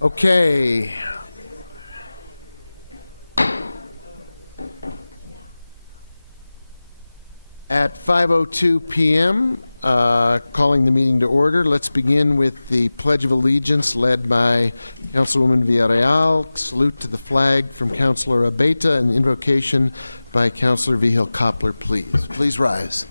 Okay. At 5:02 p.m., calling the meeting to order. Let's begin with the Pledge of Allegiance led by Councilwoman Villarreal. Salute to the flag from Councilor Abeyta and invocation by Councilor Vigil Koppler, please. Please rise.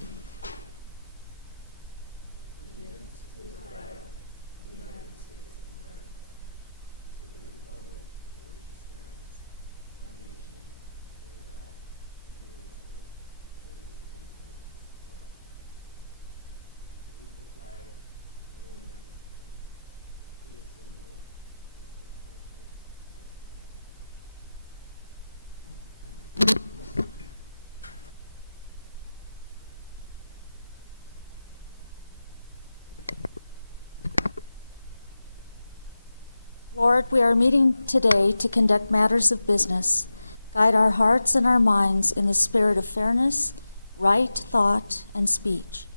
Lord, we are meeting today to conduct matters of business. Guide our hearts and our minds in the spirit of fairness, right thought, and speech.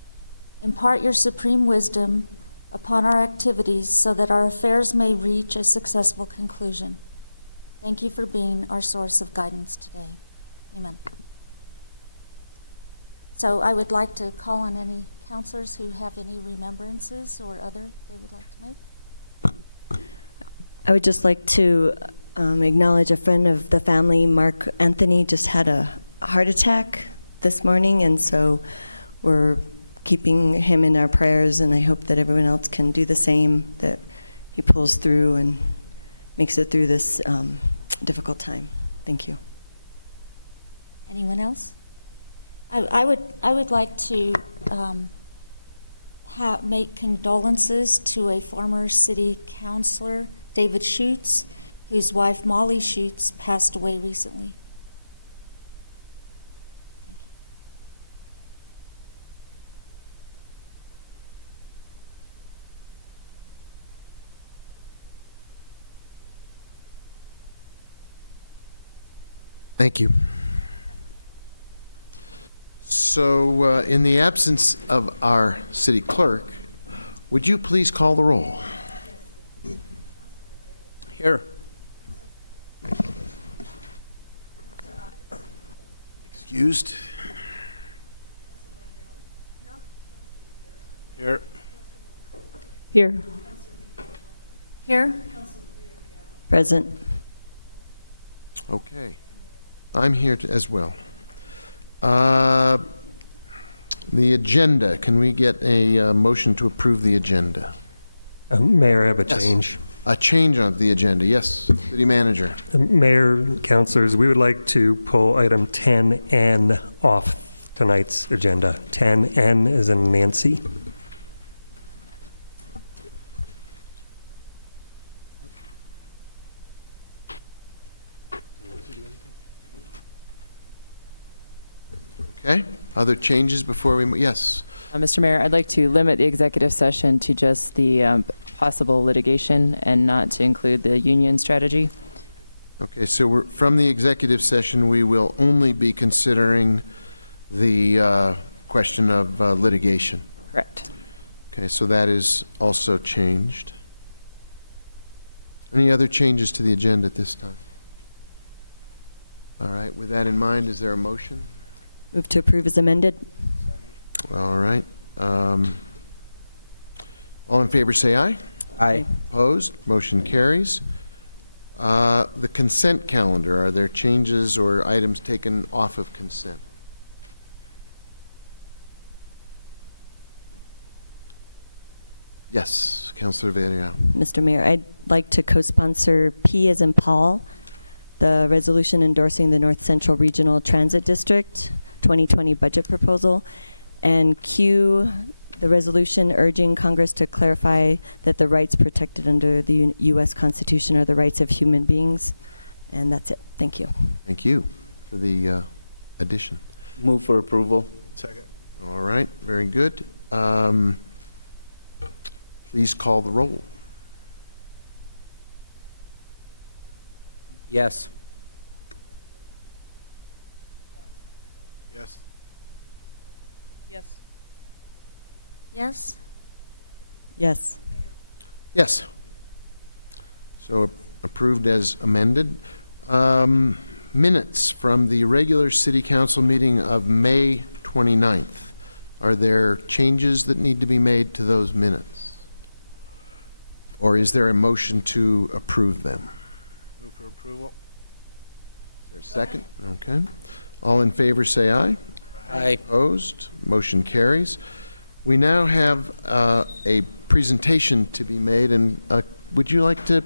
Impart your supreme wisdom upon our activities so that our affairs may reach a successful conclusion. Thank you for being our source of guidance today. Amen. So I would like to call on any counselors who have any remembrances or other they would like to make. I would just like to acknowledge a friend of the family, Mark Anthony, just had a heart attack this morning, and so we're keeping him in our prayers, and I hope that everyone else can do the same, that he pulls through and makes it through this difficult time. Thank you. Anyone else? I would like to make condolences to a former city councilor, David Schutz, whose wife Molly Schutz passed away recently. Thank you. So, in the absence of our city clerk, would you please call the roll? Here. Excused. Here. Here. Here? Present. Okay. I'm here as well. The agenda, can we get a motion to approve the agenda? Mayor, I have a Yes. change. A change on the agenda, yes, City Manager. Mayor, councilors, we would like to pull item 10N off tonight's agenda. 10N is in Nancy. Okay, other changes before we, yes. Mr. Mayor, I'd like to limit the executive session to just the possible litigation and not to include the union strategy. Okay, so from the executive session, we will only be considering the question of litigation. Correct. Okay, so that is also changed. Any other changes to the agenda at this time? All right, with that in mind, is there a motion? Move to approve as amended. All right. All in favor say aye. Aye. Opposed? Motion carries. The consent calendar, are there changes or items taken off of consent? Yes, Councilor Villarreal. Mr. Mayor, I'd like to co-sponsor P as in Paul, the resolution endorsing the North Central Regional Transit District 2020 budget proposal, and Q, the resolution urging Congress to clarify that the rights protected under the U.S. Constitution are the rights of human beings. And that's it. Thank you. Thank you for the addition. Move for approval. Second. All right, very good. Please call the roll. Yes. Yes. Yes. Yes? Yes. Yes. So approved as amended. Minutes from the regular city council meeting of May 29th. Are there changes that need to be made to those minutes? Or is there a motion to approve them? Move for approval. Is there a second? Okay. All in favor, say aye. Aye. Opposed? Motion carries. We now have a presentation to be made, and would you like to?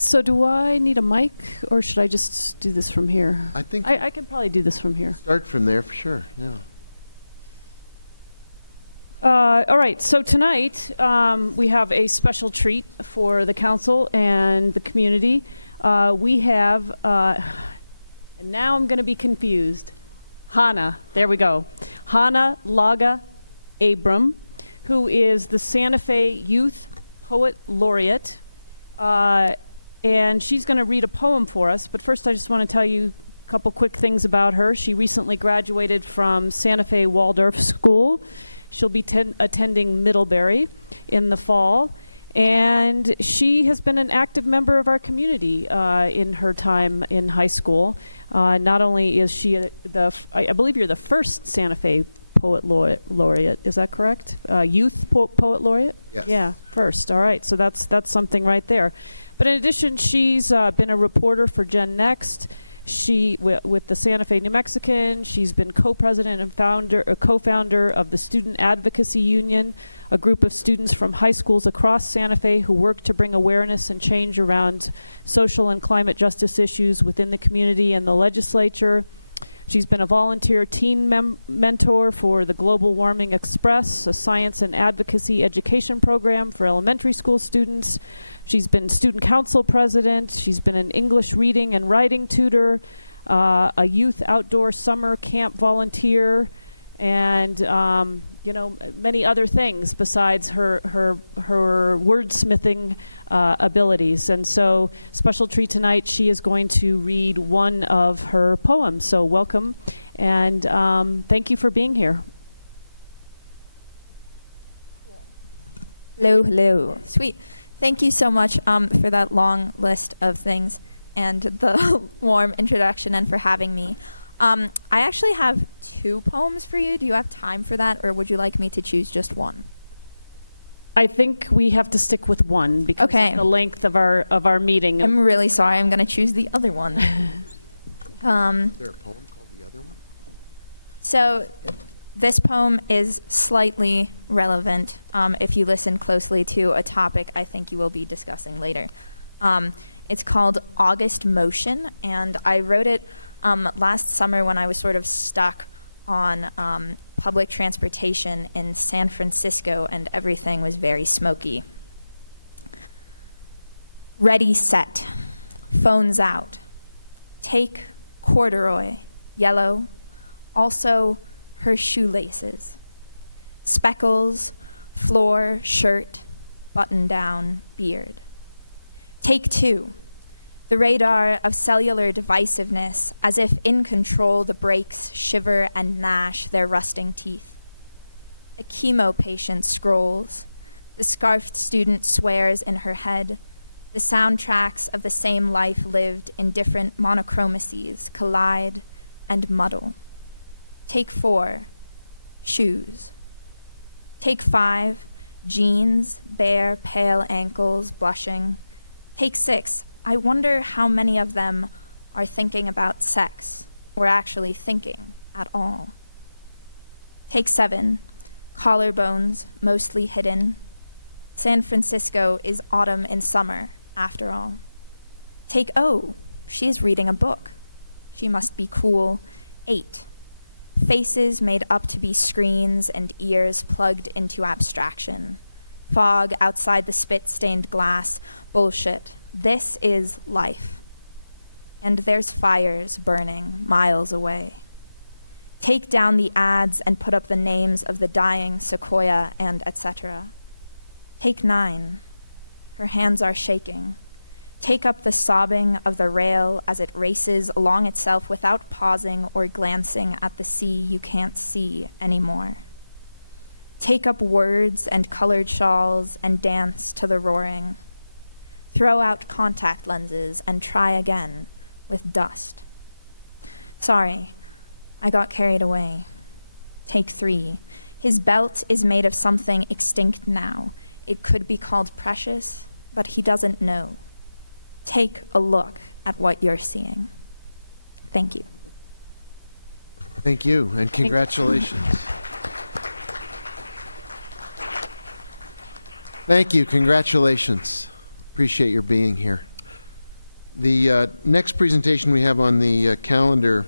So do I need a mic, or should I just do this from here? I think I can probably do this from here. start from there for sure. Yeah. All right, so tonight we have a special treat for the council and the community. We have, and now I'm going to be confused, Hannah, there we go. Hannah Laga Abram, who is the Santa Fe Youth Poet Laureate. And she's going to read a poem for us. But first, I just want to tell you a couple quick things about her. She recently graduated from Santa Fe Waldorf School. She'll be attending Middlebury in the fall. And she has been an active member of our community in her time in high school. Not only is she I believe you're the first Santa Fe Poet Laureate. Is that correct? Youth Poet Laureate? Yes. Yeah, first. All right. So that's something right there. But in addition, she's been a reporter for Gen Next. With the Santa Fe New Mexican, she's been co-president and co-founder of the Student Advocacy Union, a group of students from high schools across Santa Fe who work to bring awareness and change around social and climate justice issues within the community and the legislature. She's been a volunteer teen mentor for the Global Warming Express, a science and advocacy education program for elementary school students. She's been student council president. She's been an English reading and writing tutor, a youth outdoor summer camp volunteer, and many other things besides her wordsmithing abilities. And so, special treat tonight, she is going to read one of her poems. So welcome, and thank you for being here. Hello, hello. Sweet. Thank you so much for that long list of things and the warm introduction and for having me. I actually have 2 poems for you. Do you have time for that, or would you like me to choose just one? I think we have to stick with one because Okay. of the length of our meeting. I'm really sorry. I'm going to choose the other one. Is there a poem called The Other One? So this poem is slightly relevant if you listen closely to a topic I think you will be discussing later. It's called August Motion, and I wrote it last summer when I was sort of stuck on public transportation in San Francisco and everything was very smoky. Ready, set, phones out. Take corduroy, yellow, also her shoelaces. Speckles, floor, shirt, button down, beard. Take 2. The radar of cellular divisiveness, as if in control the brakes shiver and gnash their rusting teeth. A chemo patient scrolls. The scarfed student swears in her head. The soundtracks of the same life lived in different monochromacies collide and muddle. Take 4. Shoes. Take 5. Jeans, bare, pale ankles, blushing. Take 6. I wonder how many of them are thinking about sex, or actually thinking at all. Take 7. Collarbones, mostly hidden. San Francisco is autumn in summer, after all. Take O. She's reading a book. She must be cool. 8. Faces made up to be screens and ears plugged into abstraction. Fog outside the spit-stained glass. Bullshit. This is life. And there's fires burning miles away. Take down the ads and put up the names of the dying Sequoia and etc. Take 9. Her hands are shaking. Take up the sobbing of the rail as it races along itself without pausing or glancing at the sea you can't see anymore. Take up words and colored shawls and dance to the roaring. Throw out contact lenses and try again with dust. Sorry, I got carried away. Take 3. His belt is made of something extinct now. It could be called precious, but he doesn't know. Take a look at what you're seeing. Thank you. Thank you, and congratulations. Thank you, congratulations. Appreciate your being here. The next presentation we have on the calendar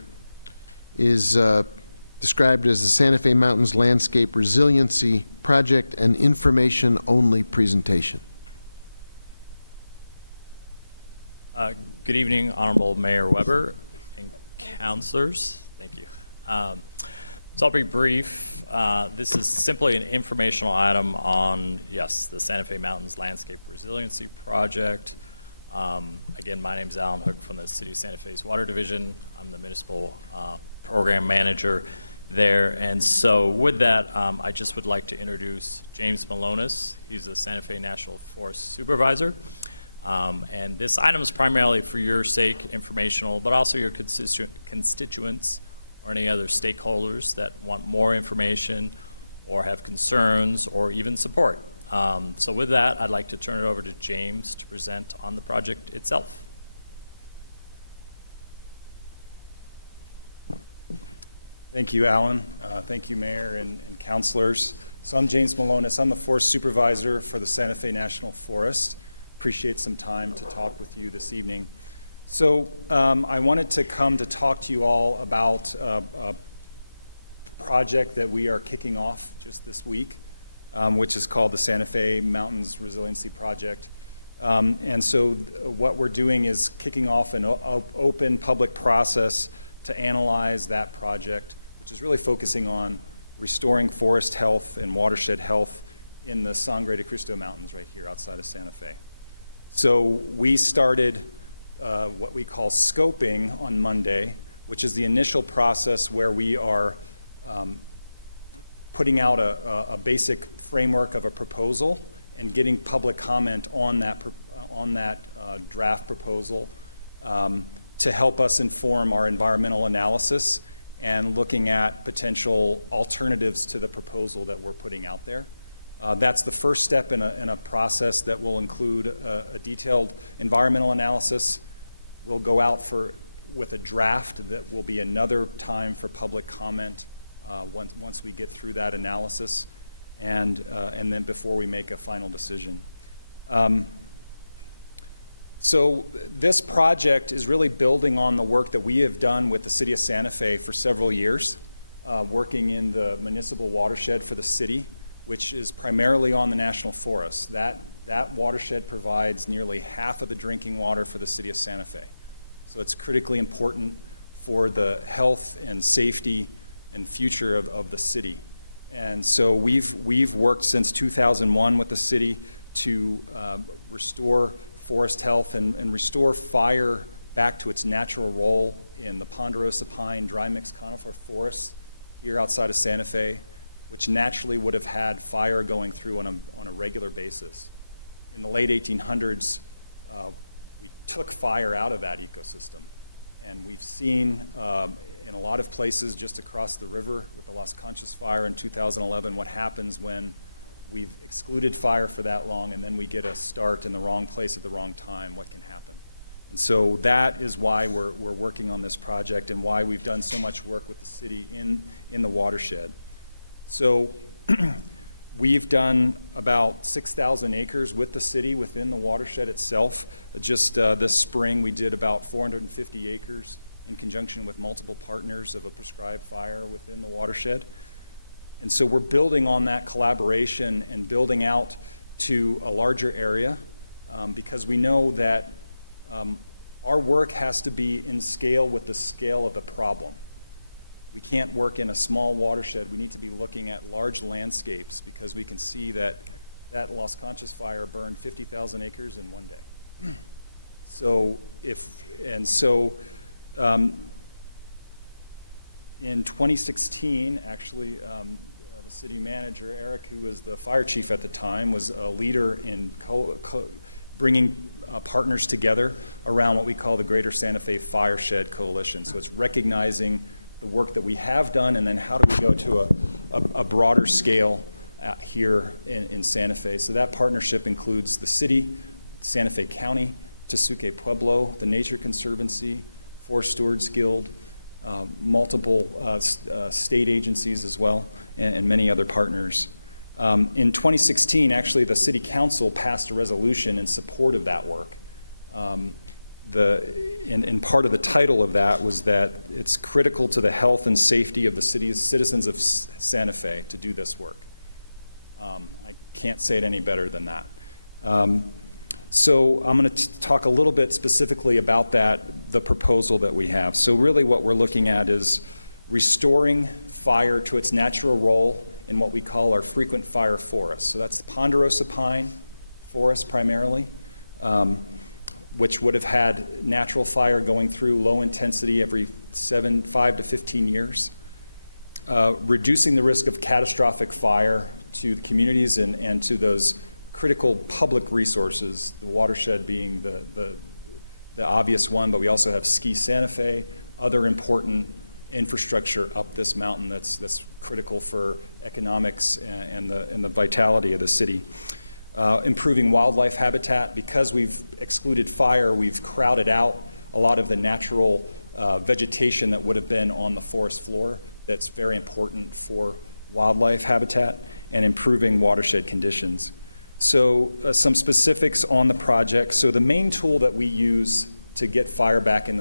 is described as the Santa Fe Mountains Landscape Resiliency Project, an information-only presentation. Good evening, Honorable Mayor Weber and councilors. Thank you. So I'll be brief. This is simply an informational item on, yes, the Santa Fe Mountains Landscape Resiliency Project. Again, my name is Alan Hook from the City of Santa Fe's Water Division. I'm the municipal program manager there. And so with that, I just would like to introduce James Malonis. He's the Santa Fe National Forest Supervisor. And this item is primarily for your sake, informational, but also your constituents or any other stakeholders that want more information or have concerns or even support. So with that, I'd like to turn it over to James to present on the project itself. Thank you, Alan. Thank you, Mayor and councilors. So I'm James Malonis. I'm the Forest Supervisor for the Santa Fe National Forest. Appreciate some time to talk with you this evening. So I wanted to come to talk to you all about a project that we are kicking off just this week, which is called the Santa Fe Mountains Resiliency Project. And so what we're doing is kicking off an open public process to analyze that project, which is really focusing on restoring forest health and watershed health in the Sangre de Cristo Mountains right here outside of Santa Fe. So we started what we call scoping on Monday, which is the initial process where we are putting out a basic framework of a proposal and getting public comment on that draft proposal to help us inform our environmental analysis and looking at potential alternatives to the proposal that we're putting out there. That's the first step in a process that will include a detailed environmental analysis. We'll go out with a draft that will be another time for public comment once we get through that analysis, and then before we make a final decision. So this project is really building on the work that we have done with the City of Santa Fe for several years, working in the municipal watershed for the city, which is primarily on the National Forest. That watershed provides nearly half of the drinking water for the City of Santa Fe. So it's critically important for the health and safety and future of the city. And so we've worked since 2001 with the city to restore forest health and restore fire back to its natural role in the ponderosa pine dry mixed conifer forests here outside of Santa Fe, which naturally would have had fire going through on a regular basis. In the late 1800s, we took fire out of that ecosystem. And we've seen in a lot of places just across the river with the Las Conchas fire in 2011 what happens when we've excluded fire for that long and then we get a start in the wrong place at the wrong time, what can happen. And so that is why we're working on this project and why we've done so much work with the city in the watershed. So we've done about 6,000 acres with the city within the watershed itself. Just this spring, we did about 450 acres in conjunction with multiple partners of a prescribed fire within the watershed. And so we're building on that collaboration and building out to a larger area because we know that our work has to be in scale with the scale of the problem. We can't work in a small watershed. We need to be looking at large landscapes because we can see that Las Conchas fire burned 50,000 acres in one day. In 2016, actually, the city manager, Eric, who was the fire chief at the time, was a leader in bringing partners together around what we call the Greater Santa Fe Fireshed Coalition. So it's recognizing the work that we have done, and then how do we go to a broader scale here in Santa Fe. So that partnership includes the city, Santa Fe County, Tesuque Pueblo, the Nature Conservancy, Forest Stewards Guild, multiple state agencies as well, and many other partners. In 2016, actually, the City Council passed a resolution in support of that work. And part of the title of that was that it's critical to the health and safety of the city's citizens of Santa Fe to do this work. I can't say it any better than that. So I'm going to talk a little bit specifically about the proposal that we have. So really what we're looking at is restoring fire to its natural role in what we call our frequent fire forests. So that's the ponderosa pine forest primarily, which would have had natural fire going through low intensity every 5 to 15 years. Reducing the risk of catastrophic fire to the communities and to those critical public resources, the watershed being the obvious one, but we also have Ski Santa Fe, other important infrastructure up this mountain that's critical for economics and the vitality of the city. Improving wildlife habitat. Because we've excluded fire, we've crowded out a lot of the natural vegetation that would have been on the forest floor that's very important for wildlife habitat, and improving watershed conditions. So some specifics on the project. So the main tool that we use to get fire back on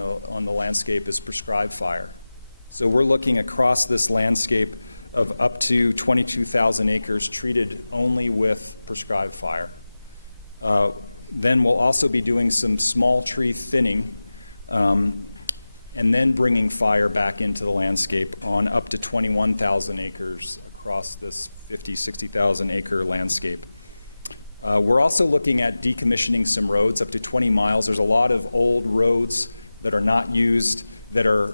the landscape is prescribed fire. So we're looking across this landscape of up to 22,000 acres treated only with prescribed fire. Then we'll also be doing some small tree thinning, and then bringing fire back into the landscape on up to 21,000 acres across this 50, 60,000 acre landscape. We're also looking at decommissioning some roads up to 20 miles. There's a lot of old roads that are not used, that are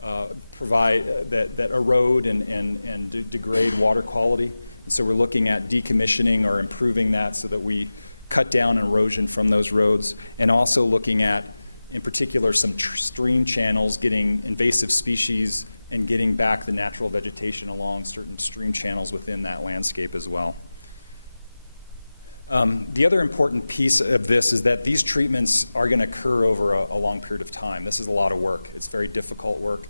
that erode and degrade water quality. And so we're looking at decommissioning or improving that so that we cut down erosion from those roads, and also looking at, in particular, some stream channels, getting invasive species and getting back the natural vegetation along certain stream channels within that landscape as well. The other important piece of this is that these treatments are going to occur over a long period of time. This is a lot of work. It's very difficult work.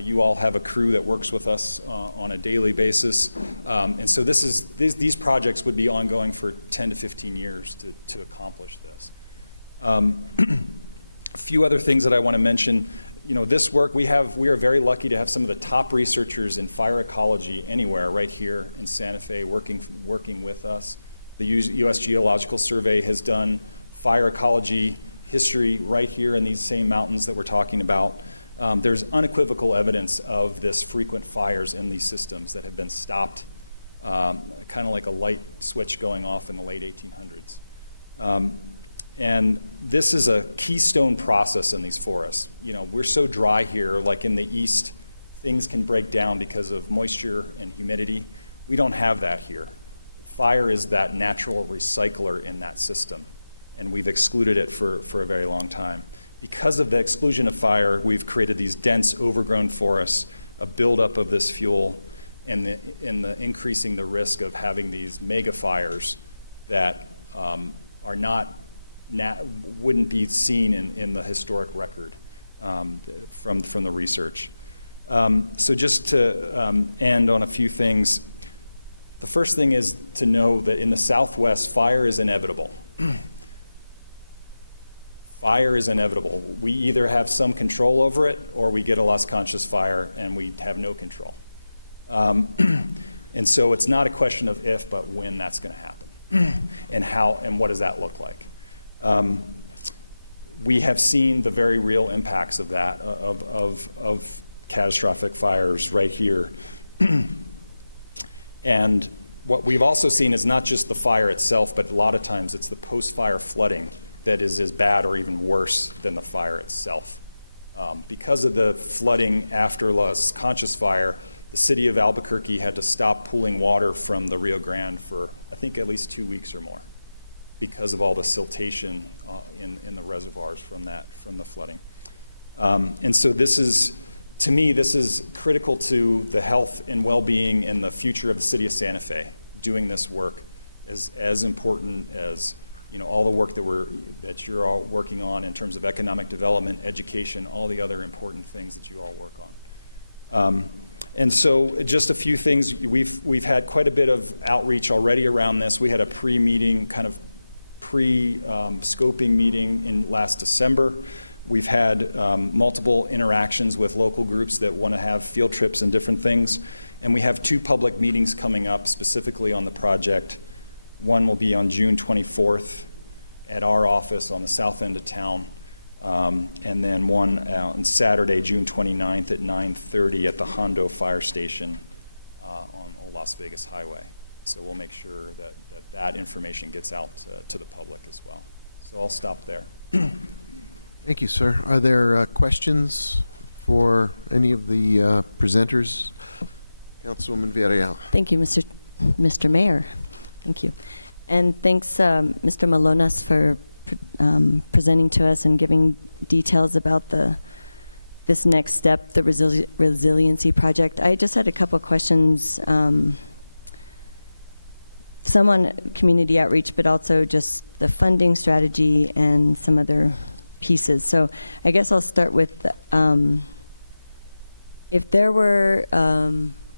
You all have a crew that works with us on a daily basis. And so these projects would be ongoing for 10 to 15 years to accomplish this. A few other things that I want to mention. You know, this work, we are very lucky to have some of the top researchers in fire ecology anywhere right here in Santa Fe working with us. The U.S. Geological Survey has done fire ecology history right here in these same mountains that we're talking about. There's unequivocal evidence of this frequent fires in these systems that have been stopped, kind of like a light switch going off in the late 1800s. And this is a keystone process in these forests. You know, we're so dry here, like in the east, things can break down because of moisture and humidity. We don't have that here. Fire is that natural recycler in that system, and we've excluded it for a very long time. Because of the exclusion of fire, we've created these dense overgrown forests, a buildup of this fuel, and the increasing the risk of having these mega fires that are wouldn't be seen in the historic record from the research. So just to end on a few things. The first thing is to know that in the Southwest, fire is inevitable. Fire is inevitable. We either have some control over it, or we get a Las Conchas fire and we have no control. And so it's not a question of if, but when that's going to happen, and how, and what does that look like. We have seen the very real impacts of that, of catastrophic fires right here. And what we've also seen is not just the fire itself, but a lot of times it's the post-fire flooding that is as bad or even worse than the fire itself. Because of the flooding after Las Conchas fire, the city of Albuquerque had to stop pooling water from the Rio Grande for, I think, at least 2 weeks or more. because of all the siltation in the reservoirs from the flooding. And so this is, to me, this is critical to the health and well-being and the future of the city of Santa Fe. Doing this work is as important as, you know, all the work that you're all working on in terms of economic development, education, all the other important things that you all work on. And so just a few things. We've had quite a bit of outreach already around this. We had a pre-meeting, kind of pre-scoping meeting in last December. We've had multiple interactions with local groups that want to have field trips and different things. And we have 2 public meetings coming up specifically on the project. One will be on June 24th at our office on the south end of town. And then one on Saturday, June 29th at 9:30 at the Hondo Fire Station on Old Las Vegas Highway. So we'll make sure that information gets out to the public as well. So I'll stop there. Thank you, sir. Are there questions for any of the presenters? Councilwoman Villarreal. Thank you, Mr. Mayor. Thank you. And thanks, Mr. Malonas, for presenting to us and giving details about this next step, the resiliency project. I just had a couple of questions, some on community outreach, but also just the funding strategy and some other pieces. So I guess I'll start with, if there were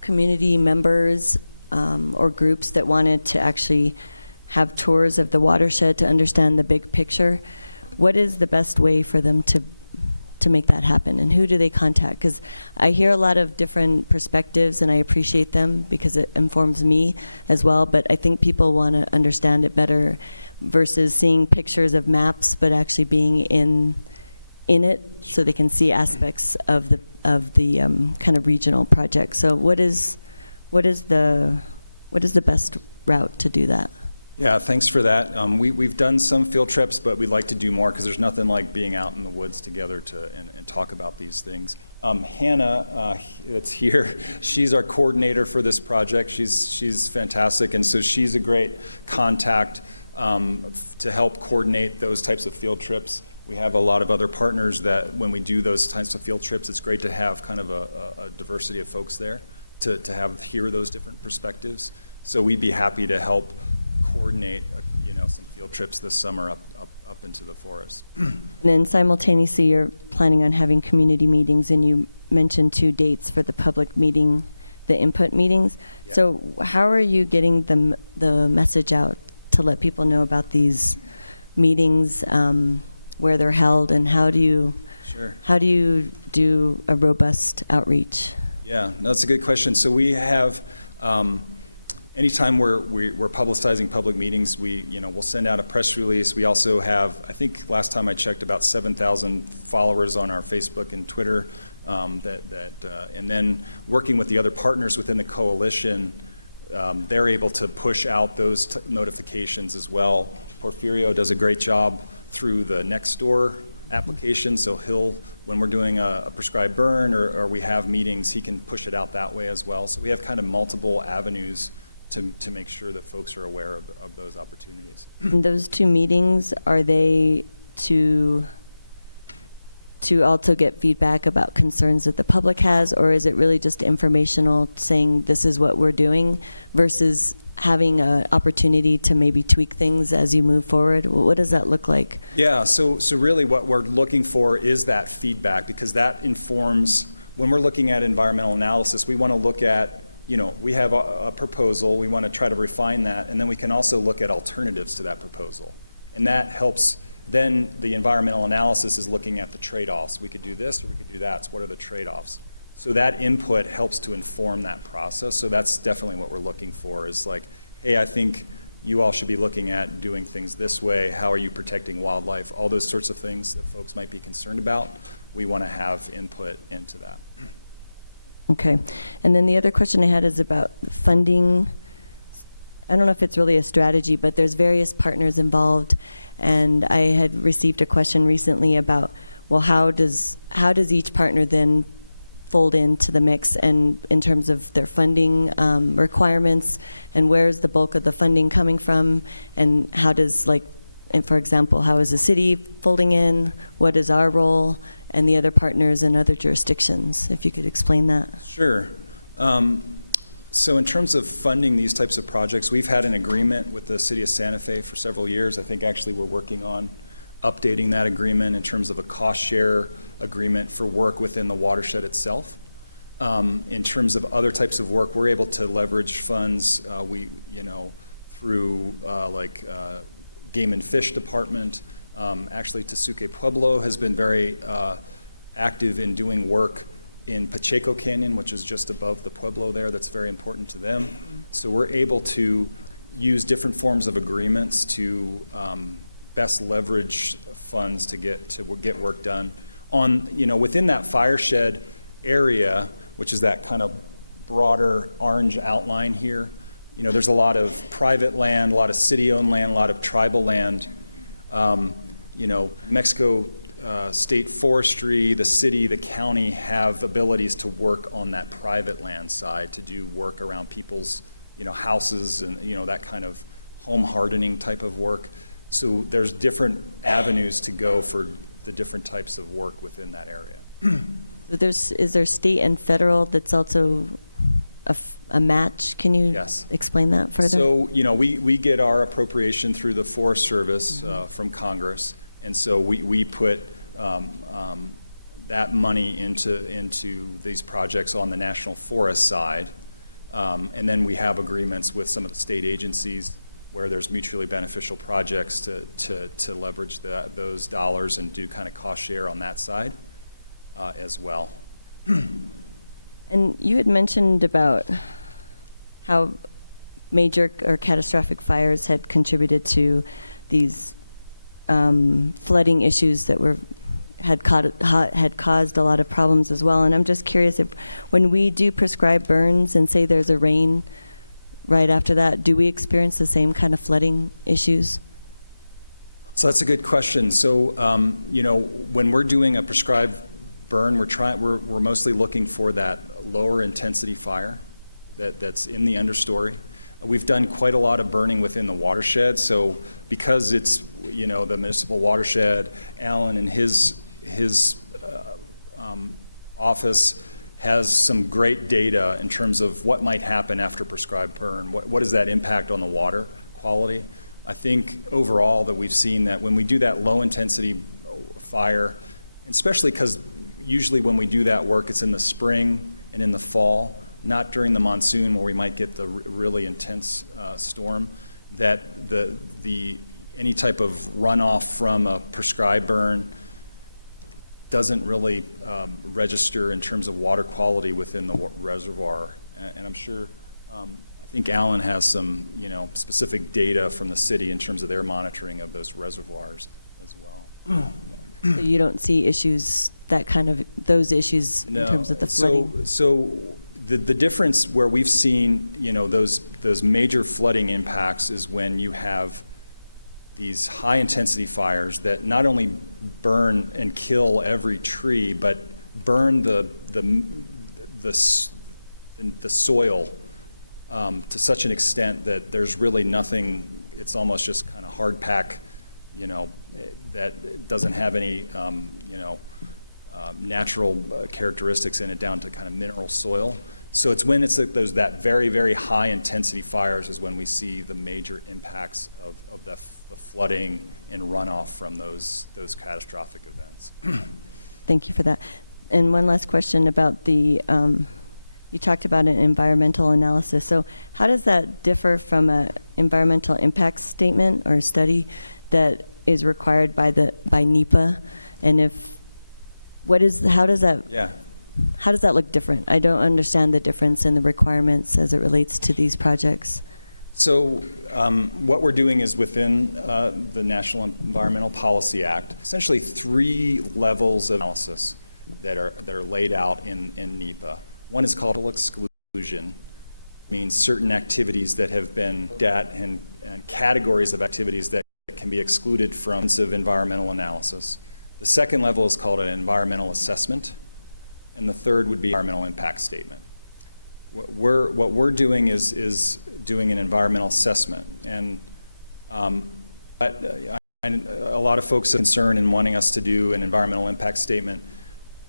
community members or groups that wanted to actually have tours of the watershed to understand the big picture, what is the best way for them to make that happen, and who do they contact? Because I hear a lot of different perspectives and I appreciate them because it informs me as well, but I think people want to understand it better versus seeing pictures of maps but actually being in it so they can see aspects of the kind of regional project. So what is the best route to do that? Yeah, thanks for that. We've done some field trips, but we'd like to do more because there's nothing like being out in the woods together and talk about these things. Hannah, that's here, she's our coordinator for this project. She's fantastic, and so she's a great contact to help coordinate those types of field trips. We have a lot of other partners that when we do those types of field trips, it's great to have kind of a diversity of folks there to hear those different perspectives. So we'd be happy to help coordinate, some field trips this summer up into the forest. And then simultaneously, you're planning on having community meetings, and you mentioned 2 dates for the public meeting, the input meetings. Yeah. So how are you getting the message out to let people know about these meetings, where they're held, and how do you do a robust outreach? Yeah, that's a good question. So we have, anytime we're publicizing public meetings, we'll send out a press release. We also have, I think last time I checked, about 7,000 followers on our Facebook and Twitter. And then working with the other partners within the coalition, they're able to push out those notifications as well. Porfirio does a great job through the Nextdoor application, so when we're doing a prescribed burn or we have meetings, he can push it out that way as well. So we have kind of multiple avenues to make sure that folks are aware of those opportunities. And those 2 meetings, are they to also get feedback about concerns that the public has, or is it really just informational, saying this is what we're doing, versus having an opportunity to maybe tweak things as you move forward? What does that look like? Yeah, so really what we're looking for is that feedback, because that informs, when we're looking at environmental analysis, we want to look at, we have a proposal, we want to try to refine that, and then we can also look at alternatives to that proposal. And that helps, then the environmental analysis is looking at the trade-offs. We could do this or we could do that. So what are the trade-offs? So that input helps to inform that process. So that's definitely what we're looking for, is like, hey, I think you all should be looking at doing things this way. How are you protecting wildlife? All those sorts of things that folks might be concerned about. We want to have input into that. Okay. And then the other question I had is about funding. I don't know if it's really a strategy, but there's various partners involved. And I had received a question recently about, well, how does each partner then fold into the mix, and in terms of their funding requirements, and where's the bulk of the funding coming from, and how does, like, and for example, how is the city folding in? What is our role and the other partners in other jurisdictions? If you could explain that. Sure. So in terms of funding these types of projects, we've had an agreement with the city of Santa Fe for several years. I think actually we're working on updating that agreement in terms of a cost share agreement for work within the watershed itself. In terms of other types of work, we're able to leverage funds through Game and Fish Department. Actually, Tesuque Pueblo has been very active in doing work in Pacheco Canyon, which is just above the Pueblo there. That's very important to them. So we're able to use different forms of agreements to best leverage funds to get work done. Within that fireshed area, which is that kind of broader orange outline here, there's a lot of private land, a lot of city-owned land, a lot of tribal land. Mexico State Forestry, the city, the county have abilities to work on that private land side, to do work around people's, houses and, that kind of home hardening type of work. So there's different avenues to go for the different types of work within that area. So is there state and federal that's also a match? Can you Yes. explain that further? So, we get our appropriation through the Forest Service from Congress, and so we put that money into these projects on the national forest side, and then we have agreements with some of the state agencies where there's mutually beneficial projects to leverage those dollars and do kind of cost share on that side as well. And you had mentioned about how major or catastrophic fires had contributed to these flooding issues that had caused a lot of problems as well. And I'm just curious if, when we do prescribe burns and say there's a rain right after that, do we experience the same kind of flooding issues? So that's a good question. So, when we're doing a prescribed burn, we're mostly looking for that lower intensity fire that's in the understory. We've done quite a lot of burning within the watershed. So because it's, the municipal watershed, Alan and his office has some great data in terms of what might happen after prescribed burn. What is that impact on the water quality? I think overall that we've seen that when we do that low intensity fire, especially because usually when we do that work, it's in the spring and in the fall, not during the monsoon where we might get the really intense storm, that any type of runoff from a prescribed burn doesn't really register in terms of water quality within the reservoir. And I'm sure, I think Alan has some, specific data from the city in terms of their monitoring of those reservoirs as well. So you don't see those issues in terms of the flooding? So the difference where we've seen, those major flooding impacts is when you have these high intensity fires that not only burn and kill every tree, but burn the soil to such an extent that there's really nothing, it's almost just kind of hard pack, that doesn't have any, natural characteristics in it, down to kind of mineral soil. So it's when it's that very, very high intensity fires is when we see the major impacts of the flooding and runoff from those catastrophic events. Thank you for that. And one last question about you talked about an environmental analysis. So how does that differ from an environmental impact statement or study that is required by NEPA? And how does that look different? I don't understand the difference in the requirements as it relates to these projects. So what we're doing is within the National Environmental Policy Act, essentially 3 levels of analysis that are laid out in NEPA. One is called exclusion, means certain activities that have been looked at and categories of activities that can be excluded from environmental analysis. The second level is called an environmental assessment. and the third would be environmental impact statement. What we're doing is doing an environmental assessment, and a lot of folks are concerned in wanting us to do an environmental impact statement.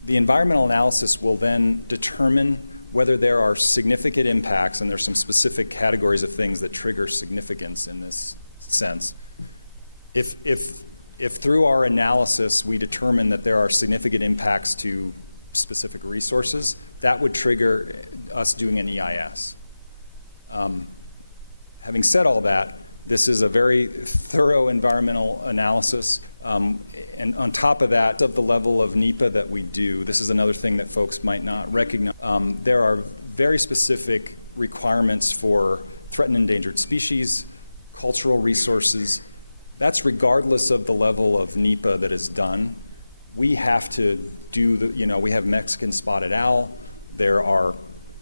The environmental analysis will then determine whether there are significant impacts, and there's some specific categories of things that trigger significance in this sense. If through our analysis we determine that there are significant impacts to specific resources, that would trigger us doing an EIS. Having said all that, this is a very thorough environmental analysis, and on top of that, of the level of NEPA that we do, this is another thing that folks might not recognize. There are very specific requirements for threatened and endangered species, cultural resources. That's regardless of the level of NEPA that is done. We have to do we have Mexican spotted owl. There are,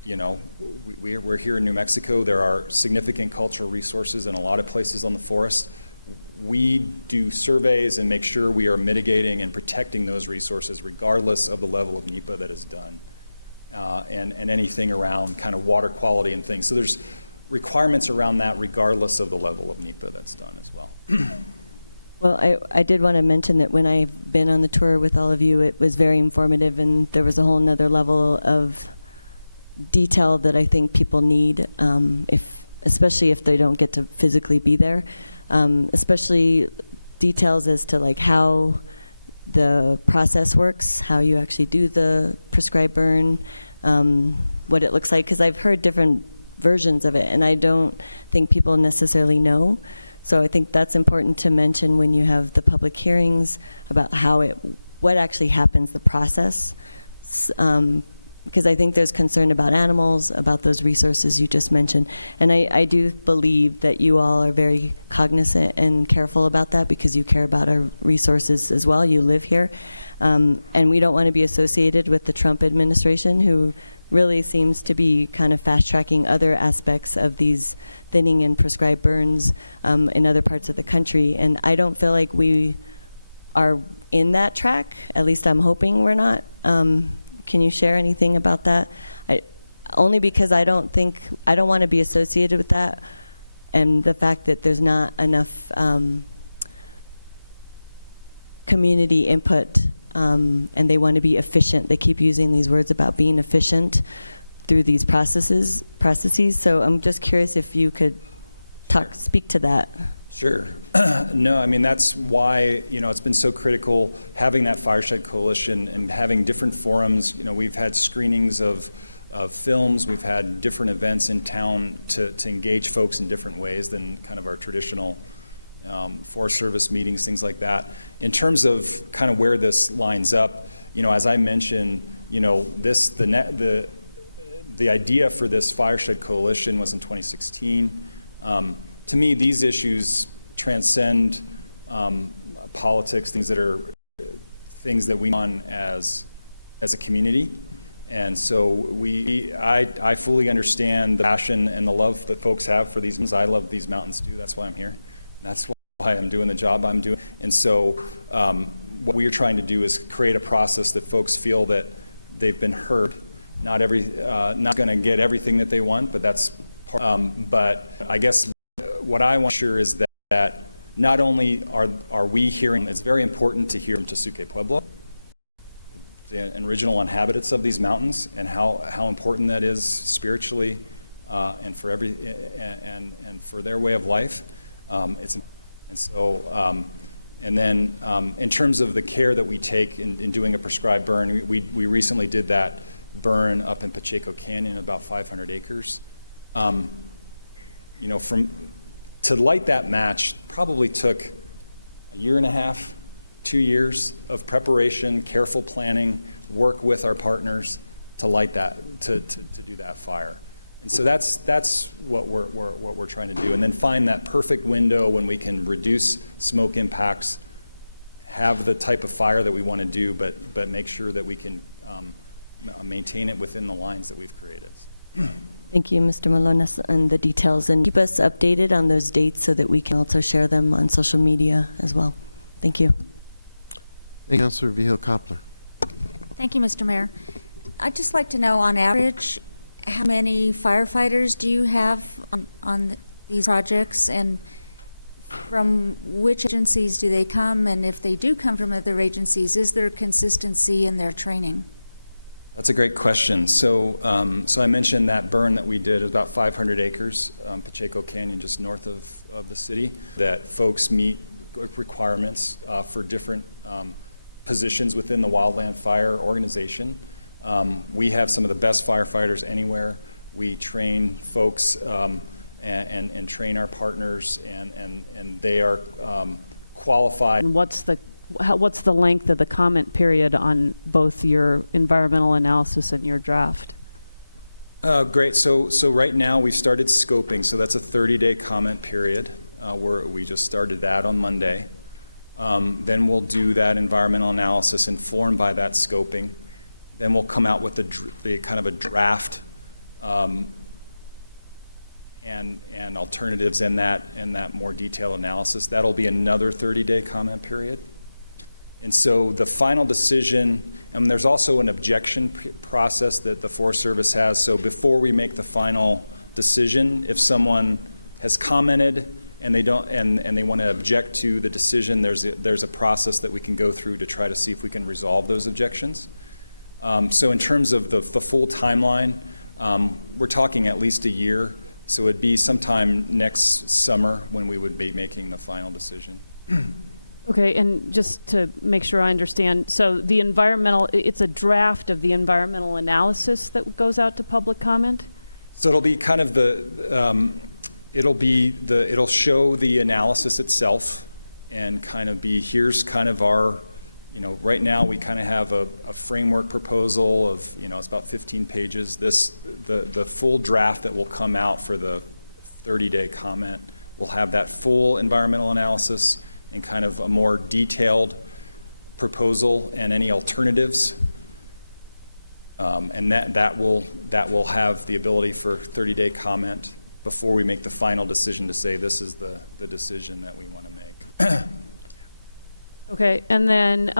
we're here in New Mexico. There are significant cultural resources in a lot of places on the forest. We do surveys and make sure we are mitigating and protecting those resources regardless of the level of NEPA that is done, and anything around kind of water quality and things. So there's requirements around that regardless of the level of NEPA that's done as well. Well, I did want to mention that when I've been on the tour with all of you, it was very informative, and there was a whole nother level of detail that I think people need, especially if they don't get to physically be there, especially details as to like how the process works, how you actually do the prescribed burn, what it looks like, because I've heard different versions of it, and I don't think people necessarily know. So I think that's important to mention when you have the public hearings about what actually happens, the process, because I think there's concern about animals, about those resources you just mentioned. And I do believe that you all are very cognizant and careful about that because you care about our resources as well. You live here. And we don't want to be associated with the Trump administration, who really seems to be kind of fast-tracking other aspects of these thinning and prescribed burns in other parts of the country. And I don't feel like we are in that track. At least I'm hoping we're not. Can you share anything about that? Only because I don't want to be associated with that, and the fact that there's not enough community input, and they want to be efficient. They keep using these words about being efficient through these processes. So I'm just curious if you could speak to that. Sure. No, I mean, that's why, it's been so critical having that Fireshed Coalition and having different forums. We've had screenings of films, we've had different events in town to engage folks in different ways than kind of our traditional Forest Service meetings, things like that. In terms of kind of where this lines up, as I mentioned, the idea for this Fireshed Coalition was in 2016. To me, these issues transcend politics, things that we on as a community. And so I fully understand the passion and the love that folks have for these mountains. I love these mountains too. That's why I'm here. That's why I'm doing the job I'm doing. And so what we are trying to do is create a process that folks feel that they've been heard. Not going to get everything that they want, but that's part. But I guess what I want to ensure is that not only are we hearing, it's very important to hear from Tesuque Pueblo, the original inhabitants of these mountains, and how important that is spiritually and for and for their way of life. And then in terms of the care that we take in doing a prescribed burn, we recently did that burn up in Pacheco Canyon, about 500 acres. To light that match probably took a year and a half, 2 years of preparation, careful planning, work with our partners to light that, to do that fire. And so that's what we're trying to do, and then find that perfect window when we can reduce smoke impacts, have the type of fire that we want to do, but make sure that we can maintain it within the lines that we've created. Thank you, Mr. Malonas, and the details, and keep us updated on those dates so that we can also share them on social media as well. Thank you. Thank you, Councilor Vigil Koppler. Thank you, Mr. Mayor. I'd just like to know, on average, how many firefighters do you have on these projects, and from which agencies do they come? And if they do come from other agencies, is there consistency in their training? That's a great question. So I mentioned that burn that we did, about 500 acres, Pacheco Canyon, just north of the city, that folks meet requirements for different positions within the Wildland Fire organization. We have some of the best firefighters anywhere. We train folks and train our partners, and they are qualified. And what's the length of the comment period on both your environmental analysis and your draft? Great. So right now we've started scoping. So that's a 30-day comment period. We just started that on Monday. Then we'll do that environmental analysis informed by that scoping. Then we'll come out with the kind of a draft and alternatives in that more detailed analysis. That'll be another 30-day comment period. And so the final decision, and there's also an objection process that the Forest Service has. So before we make the final decision, if someone has commented and they don't, and they want to object to the decision, there's a process that we can go through to try to see if we can resolve those objections. So in terms of the full timeline, we're talking at least a year. So it'd be sometime next summer when we would be making the final decision. Okay, and just to make sure I understand, so it's a draft of the environmental analysis that goes out to public comment? So it'll be kind of it'll show the analysis itself and kind of be, here's kind of our, right now we kind of have a framework proposal of, it's about 15 pages. The full draft that will come out for the 30-day comment will have that full environmental analysis and kind of a more detailed proposal and any alternatives. And that will have the ability for 30-day comment before we make the final decision to say this is the decision that we want to make. Okay, and then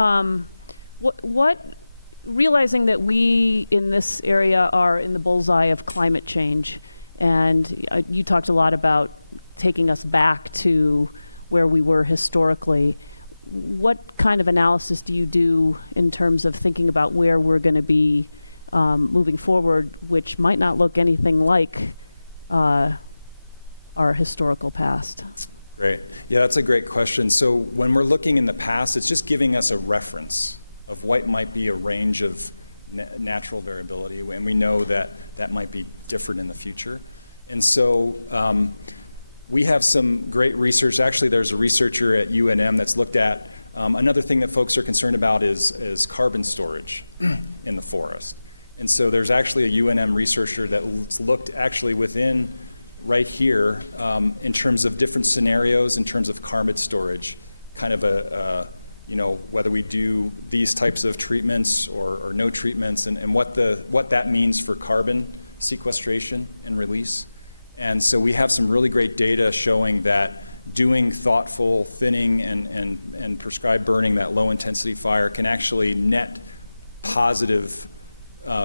realizing that we in this area are in the bullseye of climate change, and you talked a lot about taking us back to where we were historically, what kind of analysis do you do in terms of thinking about where we're going to be moving forward, which might not look anything like our historical past? Great. Yeah, that's a great question. So when we're looking in the past, it's just giving us a reference of what might be a range of natural variability, and we know that might be different in the future. And so we have some great research. Actually, there's a researcher at UNM that's looked at another thing that folks are concerned about is carbon storage in the forest. And so there's actually a UNM researcher that's looked actually within right here in terms of different scenarios in terms of carbon storage, kind of whether we do these types of treatments or no treatments, and what that means for carbon sequestration and release. And so we have some really great data showing that doing thoughtful thinning and prescribed burning, that low intensity fire, can actually net positive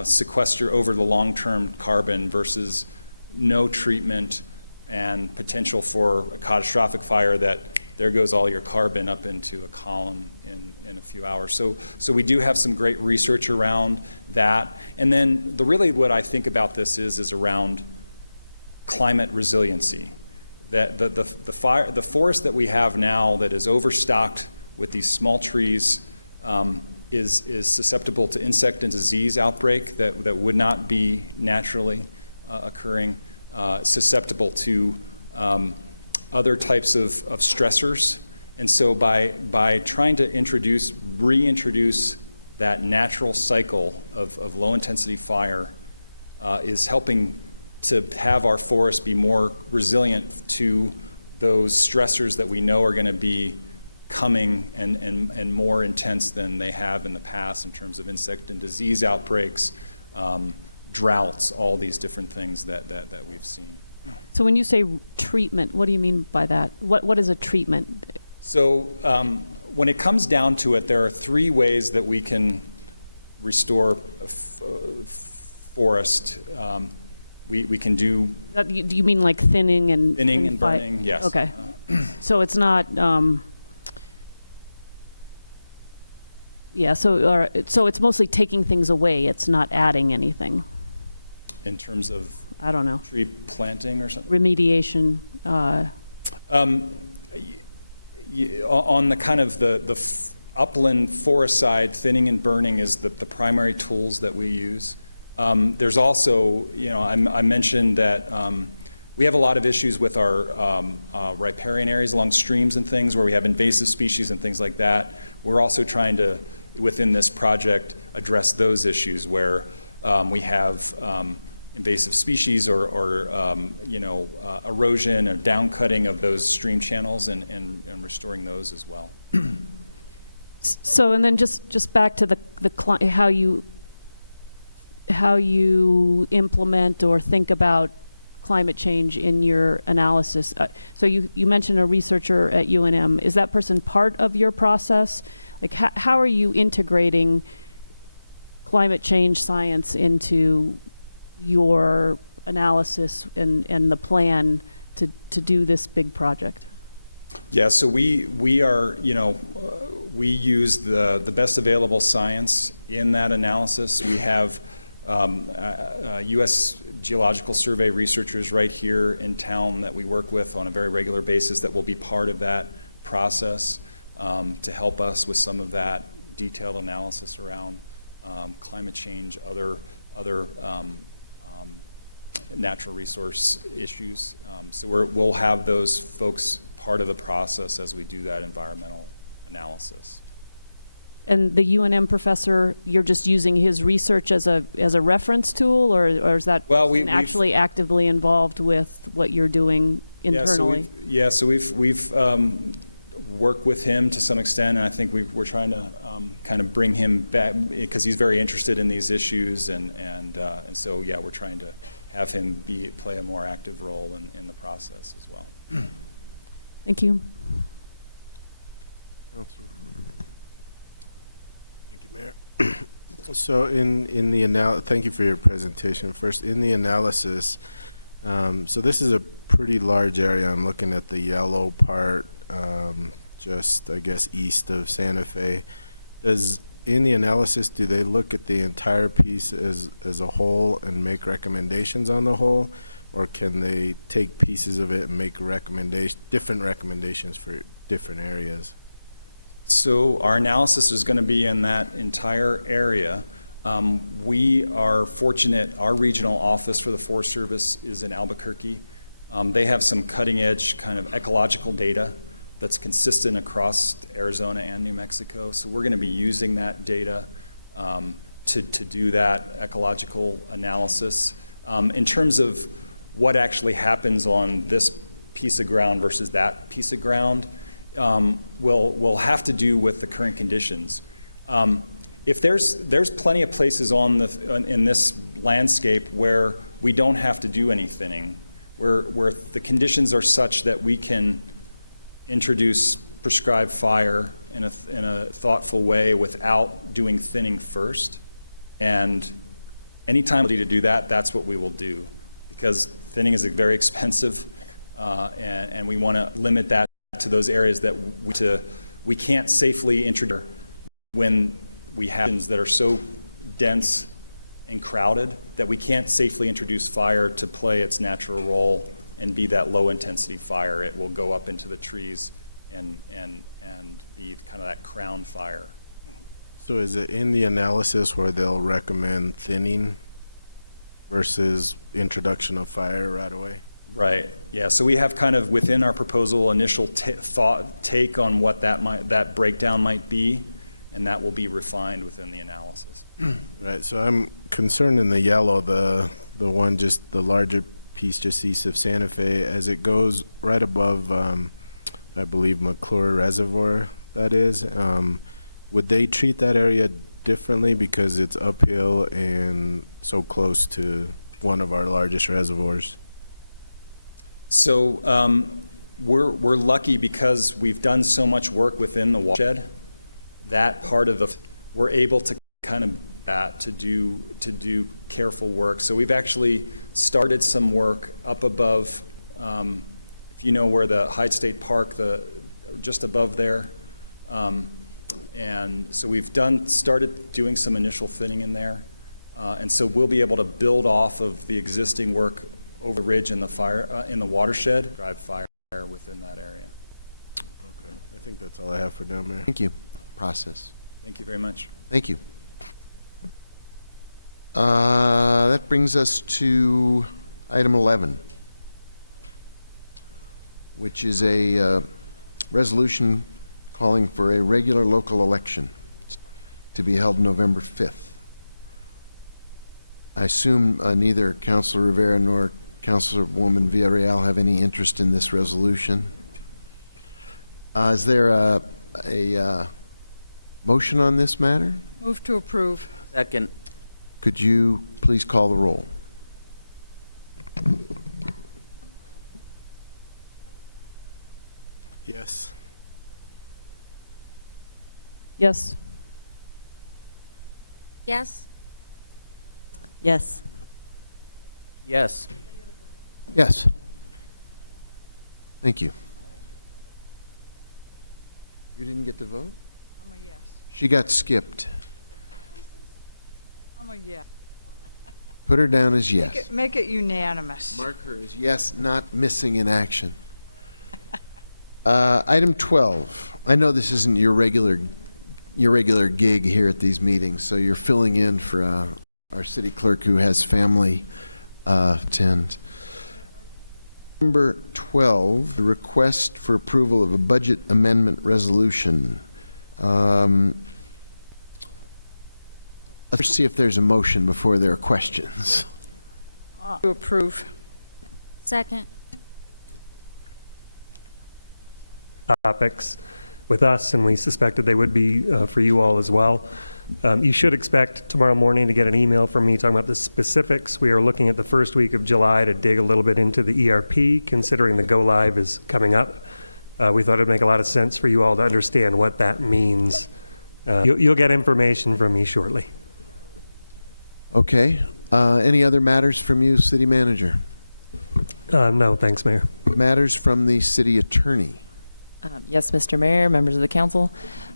sequester over the long-term carbon versus no treatment and potential for a catastrophic fire that there goes all your carbon up into a column in a few hours. So we do have some great research around that. And then really what I think about this is around climate resiliency. That the forest that we have now that is overstocked with these small trees is susceptible to insect and disease outbreak that would not be naturally occurring, susceptible to other types of stressors. And so by trying to reintroduce that natural cycle of low intensity fire is helping to have our forests be more resilient to those stressors that we know are going to be coming and more intense than they have in the past in terms of insect and disease outbreaks, droughts, all these different things that we've seen. So when you say treatment, what do you mean by that? What is a treatment? So when it comes down to it, there are three ways that we can restore forest. We can do Do you mean like thinning and thinning and fi- burning, yes. Okay. So it's not, yeah, so it's mostly taking things away. It's not adding anything. In terms of I don't know. tree planting or something? Remediation. On the kind of the upland forest side, thinning and burning is the primary tools that we use. There's also, I mentioned that we have a lot of issues with our riparian areas along streams and things where we have invasive species and things like that. We're also trying to, within this project, address those issues where we have invasive species or erosion or downcutting of those stream channels and restoring those as well. So, and then just back to how you implement or think about climate change in your analysis. So you mentioned a researcher at UNM. Is that person part of your process? Like how are you integrating climate change science into your analysis and the plan to do this big project? Yeah, so we are, we use the best available science in that analysis. We have U.S. Geological Survey researchers right here in town that we work with on a very regular basis that will be part of that process to help us with some of that detailed analysis around climate change, other natural resource issues. So we'll have those folks part of the process as we do that environmental analysis. And the UNM professor, you're just using his research as a reference tool, or is that person actually actively involved with what you're doing internally? So we've worked with him to some extent, and I think we're trying to kind of bring him back because he's very interested in these issues, and so we're trying to have him play a more active role in the process as well. Thank you. Councilor. Thank you, Mayor. So in the thank you for your presentation. First, in the analysis, so this is a pretty large area. I'm looking at the yellow part, just I guess east of Santa Fe. In the analysis, do they look at the entire piece as a whole and make recommendations on the whole, or can they take pieces of it and make different recommendations for different areas? So our analysis is going to be in that entire area. We are fortunate, our regional office for the Forest Service is in Albuquerque. They have some cutting edge kind of ecological data that's consistent across Arizona and New Mexico. So we're going to be using that data to do that ecological analysis. In terms of what actually happens on this piece of ground versus that piece of ground, will have to do with the current conditions. If there's plenty of places in this landscape where we don't have to do any thinning, where the conditions are such that we can introduce prescribed fire in a thoughtful way without doing thinning first. And anytime to do that, that's what we will do, because thinning is very expensive, and we want to limit that to those areas that we can't safely introduce when we have conditions that are so dense and crowded that we can't safely introduce fire to play its natural role and be that low intensity fire. It will go up into the trees and be kind of that crown fire. So is it in the analysis where they'll recommend thinning versus introduction of fire right away? Right. Yeah. So we have kind of within our proposal initial take on what that breakdown might be, and that will be refined within the analysis. Right. So I'm concerned in the yellow, the one just the larger piece just east of Santa Fe, as it goes right above, I believe McClure Reservoir. That is. Would they treat that area differently because it's uphill and so close to one of our largest reservoirs? So we're lucky because we've done so much work within the watershed. That part of we're able to kind of that to do careful work. So we've actually started some work up above, if you know where the Hyde State Park, just above there. And so we've started doing some initial thinning in there. And so we'll be able to build off of the existing work over the ridge in the watershed, drive fire within that area. Okay, I think that's all I have for now, Mayor. Thank you. Process. Thank you very much. Thank you. That brings us to item 11, which is a resolution calling for a regular local election to be held November 5th. I assume neither Councilor Rivera nor Councilwoman Villarreal have any interest in this resolution. Is there a motion on this matter? Move to approve. Second. Could you please call the roll? Yes. Yes. Yes? Yes. Yes. Yes. Thank you. You didn't get to vote? I'm a yes. She got skipped. I'm a yes. Put her down as yes. Make it unanimous. Mark her as yes, not missing in action. Item 12. I know this isn't your regular gig here at these meetings, so you're filling in for our city clerk who has family attend. Number 12, the request for approval of a budget amendment resolution. Let's see if there's a motion before there are questions. To approve. Second. Topics with us, and we suspected they would be for you all as well. You should expect tomorrow morning to get an email from me talking about the specifics. We are looking at the first week of July to dig a little bit into the ERP, considering the go live is coming up. We thought it'd make a lot of sense for you all to understand what that means. You'll get information from me shortly. Okay. Any other matters from you, City Manager? No, thanks, Mayor. Matters from the City Attorney? Yes, Mr. Mayor, members of the council.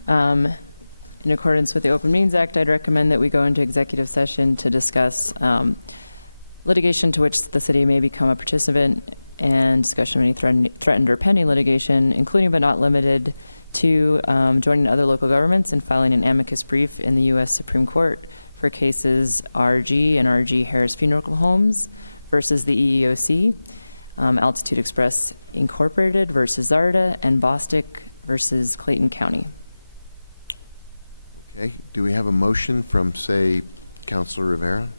In accordance with the Open Meetings Act, I'd recommend that we go into executive session to discuss litigation to which the city may become a participant and discussion of any threatened or pending litigation, including but not limited to joining other local governments and filing an amicus brief in the U.S. Supreme Court for cases RG and RG Harris Funeral Homes versus the EEOC, Altitude Express Incorporated versus Zarda, and Bostic versus Clayton County. Okay. Do we have a motion from, say, Councilor Rivera?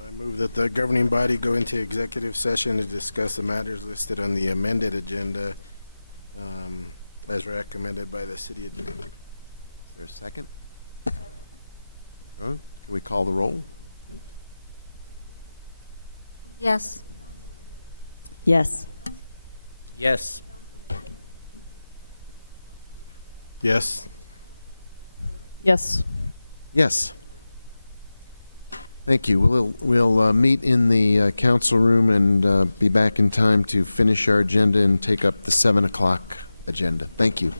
I move that the governing body go into executive session to discuss the matters listed on the amended agenda as recommended by the city attorney. Is there a second? Oh, can we call the roll? Yes. Yes. Yes. Yes. Yes. Yes. Thank you. We'll meet in the council room and be back in time to finish our agenda and take up the 7 o'clock agenda. Thank you.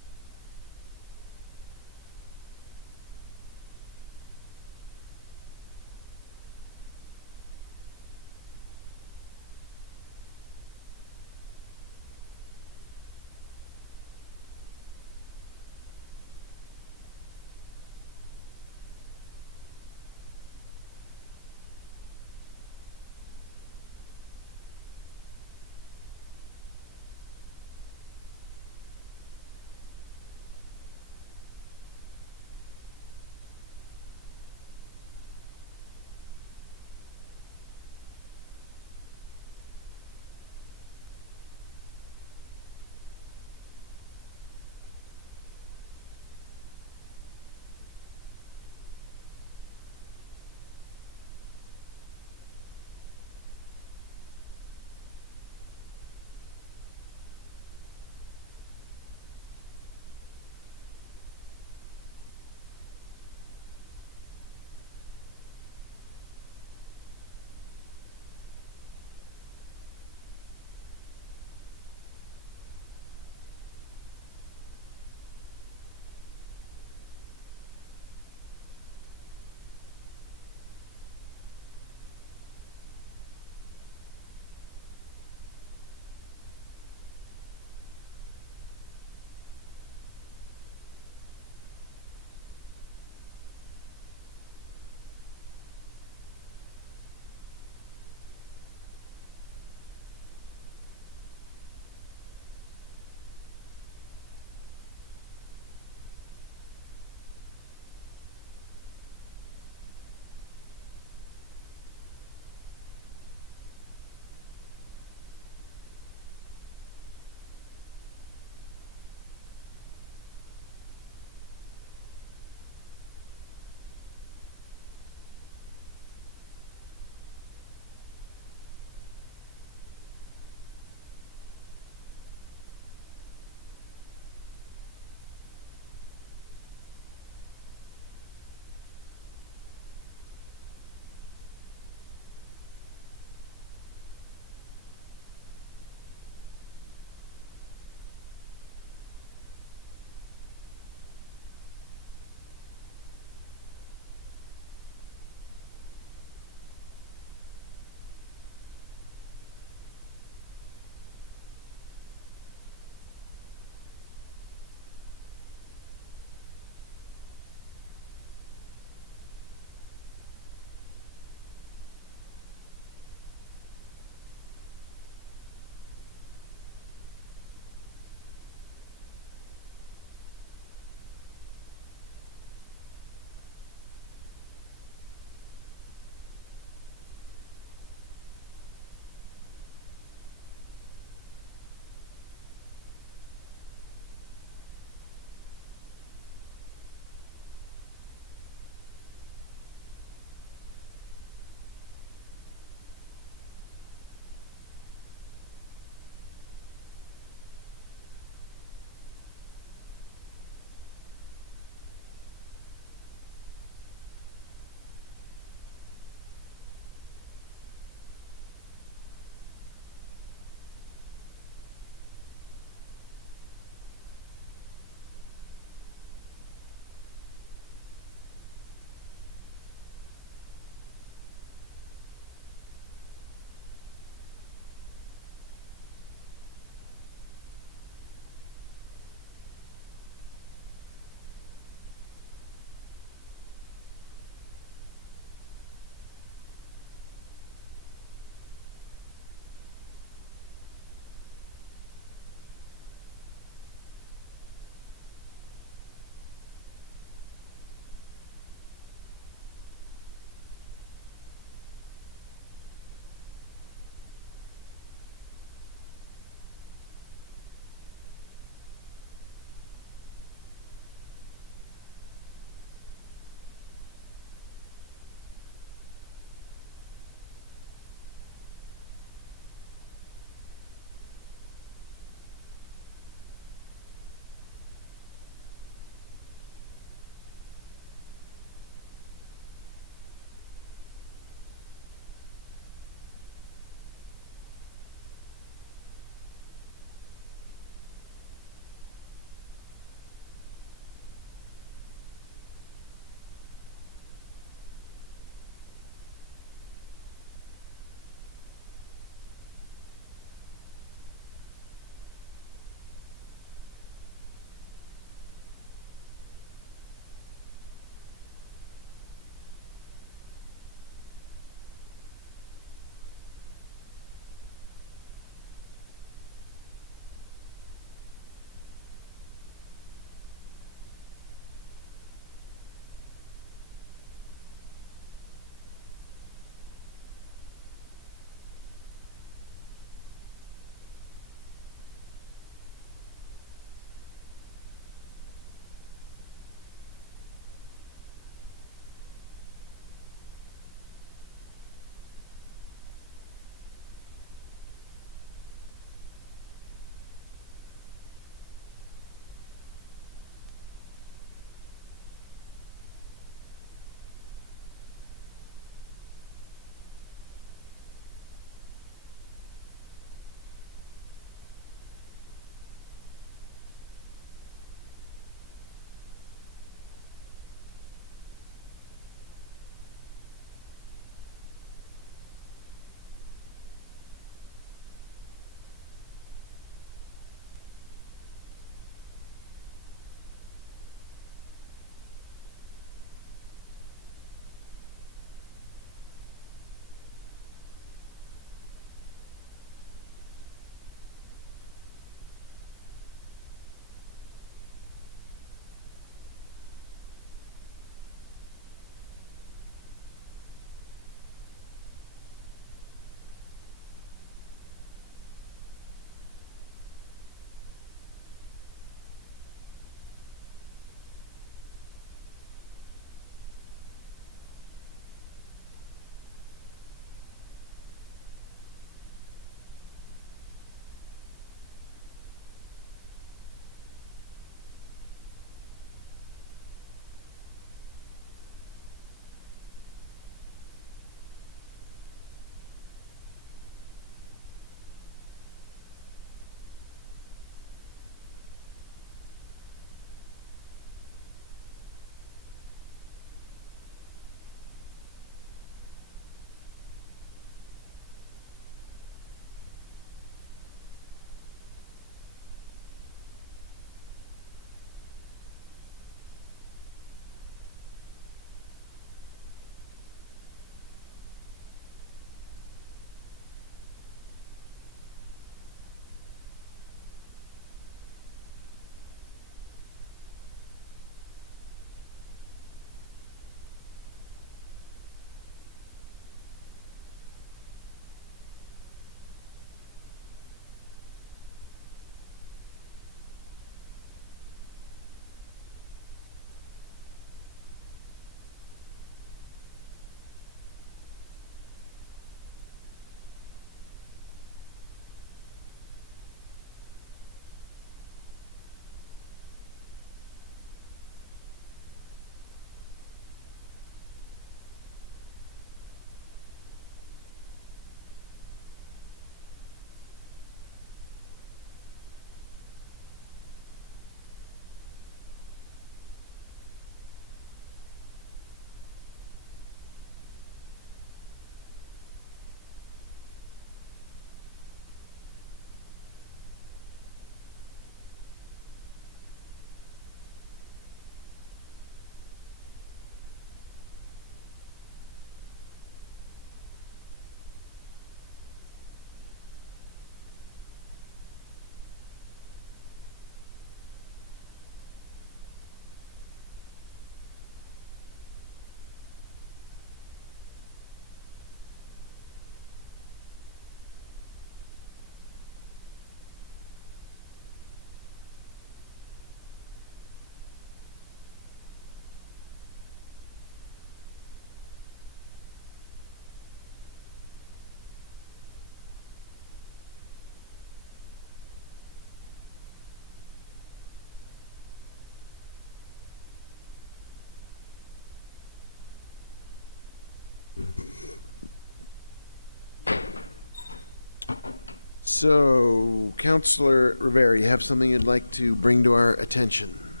So, Counselor Rivera, you have something you'd like to bring to our attention?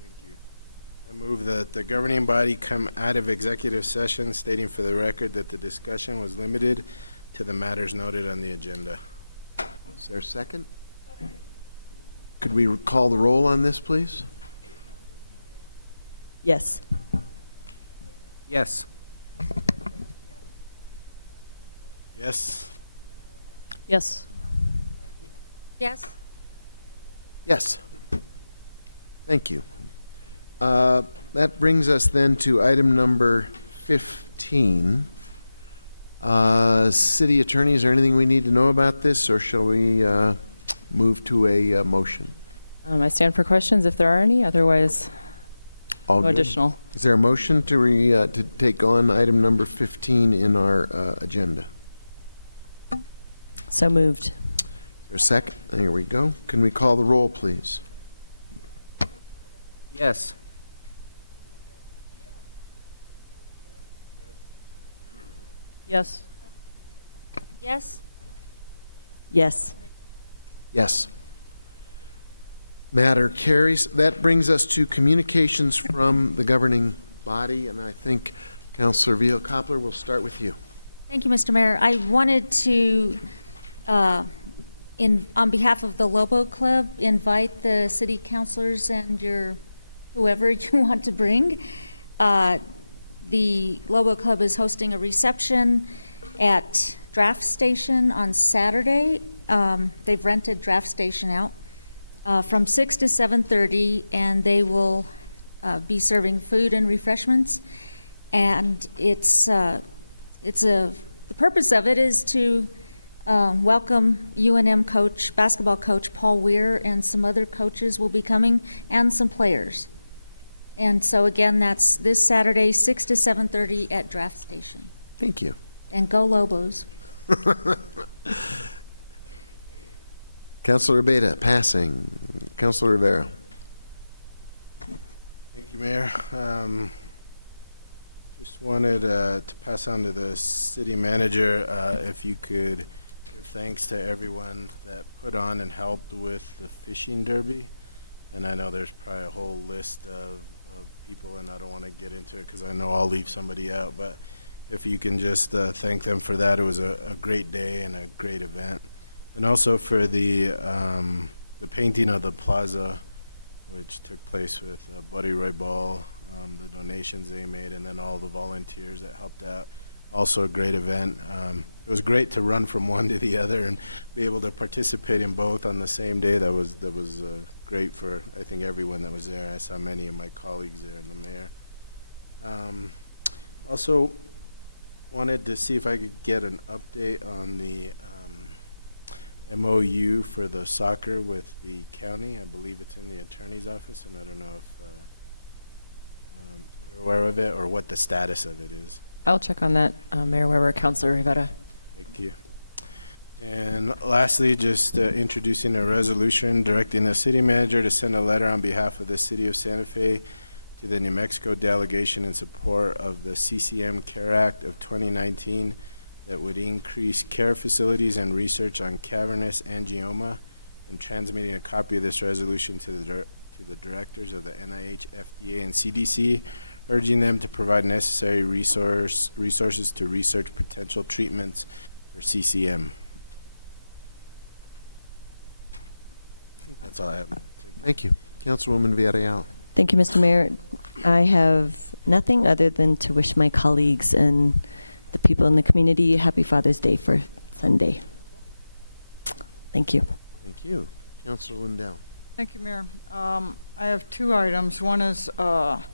Thank you. I move that the governing body come out of executive session stating for the record that the discussion was limited to the matters noted on the agenda. Is there a second? Could we call the roll on this, please? Yes. Yes. Yes? Yes. Yes? Yes. Thank you. That brings us then to item number 15. City Attorney, is there anything we need to know about this, or shall we move to a motion? I stand for questions if there are any, otherwise, All no good? additional. Is there a motion to take on item number 15 in our agenda? So moved. Is there a second? There we go. Can we call the roll, please? Yes. Yes. Yes? Yes. Yes. Matter carries. That brings us to communications from the governing body, and I think Councilor Vio-Koppler will start with you. Thank you, Mr. Mayor. I wanted to, on behalf of the Lobo Club, invite the city councilors and whoever you want to bring. The Lobo Club is hosting a reception at Draft Station on Saturday. They've rented Draft Station out from 6 to 7:30, and they will be serving food and refreshments. And the purpose of it is to welcome UNM basketball coach Paul Weir, and some other coaches will be coming, and some players. And so again, that's this Saturday, 6 to 7:30 at Draft Station. Thank you. And go Lobos. Councilor Beta, passing. Councilor Rivera. Thank you, Mayor. Just wanted to pass on to the city manager, if you could give thanks to everyone that put on and helped with the fishing derby. And I know there's probably a whole list of people, and I don't want to get into it because I know I'll leave somebody out, but if you can just thank them for that. It was a great day and a great event. And also for the painting of the plaza, which took place with Buddy Roy Ball, the donations they made, and then all the volunteers that helped out. Also a great event. It was great to run from one to the other and be able to participate in both on the same day. That was great for, I think, everyone that was there. I saw many of my colleagues there and the mayor. Also wanted to see if I could get an update on the MOU for the soccer with the county. I believe it's in the attorney's office, and I don't know if you're aware of it or what the status of it is. I'll check on that, Mayor Weber, Councilor Rivera. Thank you. And lastly, just introducing a resolution directing the city manager to send a letter on behalf of the city of Santa Fe to the New Mexico delegation in support of the CCM CARE Act of 2019 that would increase care facilities and research on cavernous angioma, and transmitting a copy of this resolution to the directors of the NIH, FDA, and CDC, urging them to provide necessary resources to research potential treatments for CCM. That's all I have. Thank you. Councilwoman Villarreal. Thank you, Mr. Mayor. I have nothing other than to wish my colleagues and the people in the community happy Father's Day for Sunday. Thank you. Thank you. Councilor Lindell. Thank you, Mayor. I have two items. One is a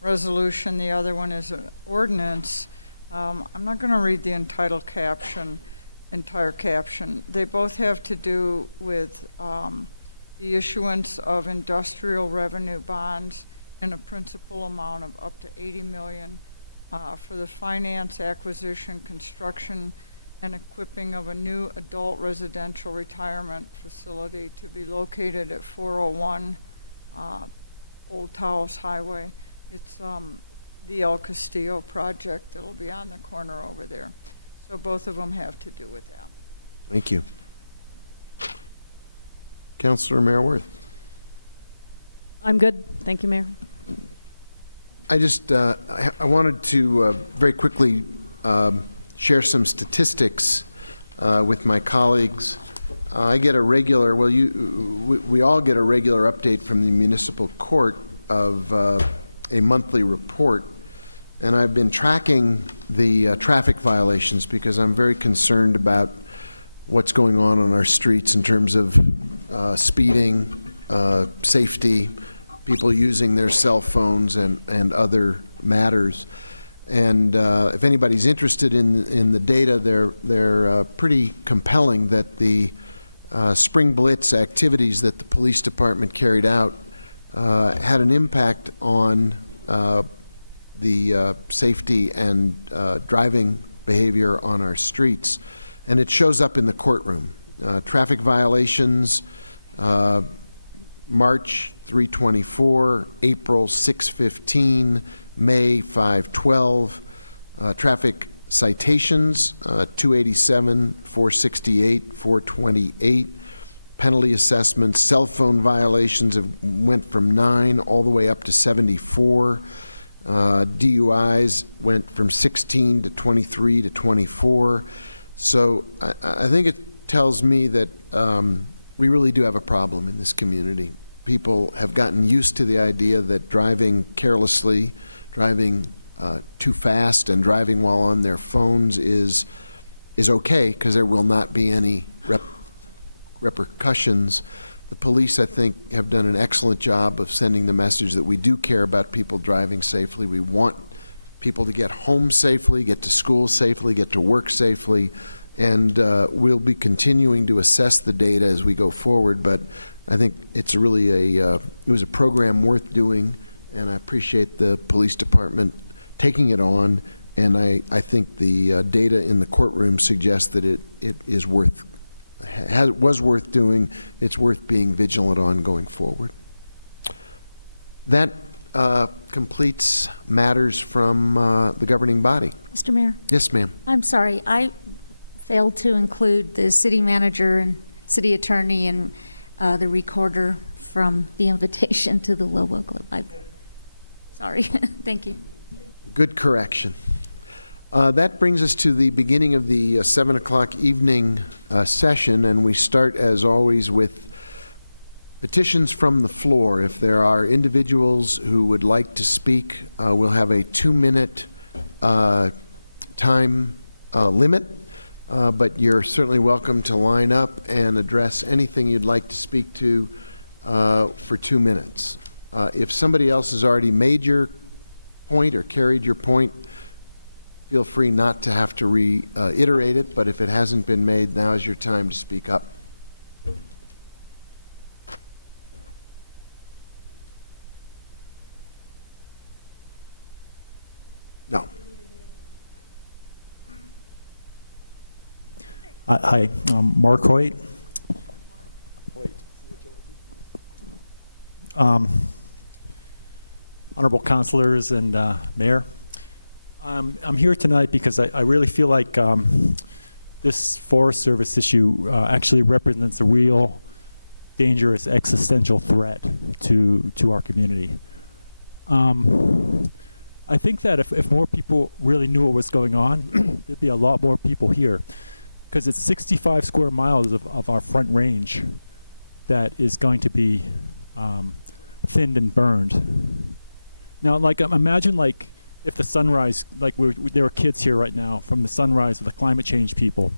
resolution, the other one is an ordinance. I'm not going to read the entire caption. They both have to do with the issuance of industrial revenue bonds in a principal amount of up to $80 million for the finance, acquisition, construction, and equipping of a new adult residential retirement facility to be located at 401 Old Taos Highway. It's the El Castillo project that'll be on the corner over there. So both of them have to do with that. Thank you. Councilor Mayor-Worth. I'm good. Thank you, Mayor. I just, I wanted to very quickly share some statistics with my colleagues. I get a regular, well, we all get a regular update from the municipal court of a monthly report, and I've been tracking the traffic violations because I'm very concerned about what's going on our streets in terms of speeding, safety, people using their cell phones and other matters. And if anybody's interested in the data, they're pretty compelling that the Spring Blitz activities that the police department carried out had an impact on the safety and driving behavior on our streets. And it shows up in the courtroom. Traffic violations, March 324, April 615, May 512. Traffic citations, 287, 468, 428. Penalty assessments, cell phone violations went from 9 all the way up to 74. DUIs went from 16 to 23 to 24. So I think it tells me that we really do have a problem in this community. People have gotten used to the idea that driving carelessly, driving too fast, and driving while on their phones is okay because there will not be any repercussions. The police, I think, have done an excellent job of sending the message that we do care about people driving safely. We want people to get home safely, get to school safely, get to work safely, and we'll be continuing to assess the data as we go forward. But I think it's really it was a program worth doing, and I appreciate the police department taking it on. And I think the data in the courtroom suggests that it is worth doing. It's worth being vigilant on going forward. That completes matters from the governing body. Mr. Mayor? Yes, ma'am. I'm sorry, I failed to include the city manager and city attorney and the recorder from the invitation to the Lobo Club. I'm sorry. Thank you. Good correction. That brings us to the beginning of the 7 o'clock evening session, and we start, as always, with petitions from the floor. If there are individuals who would like to speak, we'll have a 2-minute time limit, but you're certainly welcome to line up and address anything you'd like to speak to for 2 minutes. If somebody else has already made your point or carried your point, feel free not to have to reiterate it, but if it hasn't been made, now is your time to speak up. No. Hi, Mark Hoyt. Honorable councilors and mayor. I'm here tonight because I really feel like this Forest Service issue actually represents a real dangerous existential threat to our community. I think that if more people really knew what was going on, there'd be a lot more people here, because it's 65 square miles of our Front Range that is going to be thinned and burned. Now, like, imagine like if the Sunrise, like there are kids here right now from the Sunrise of the climate change people.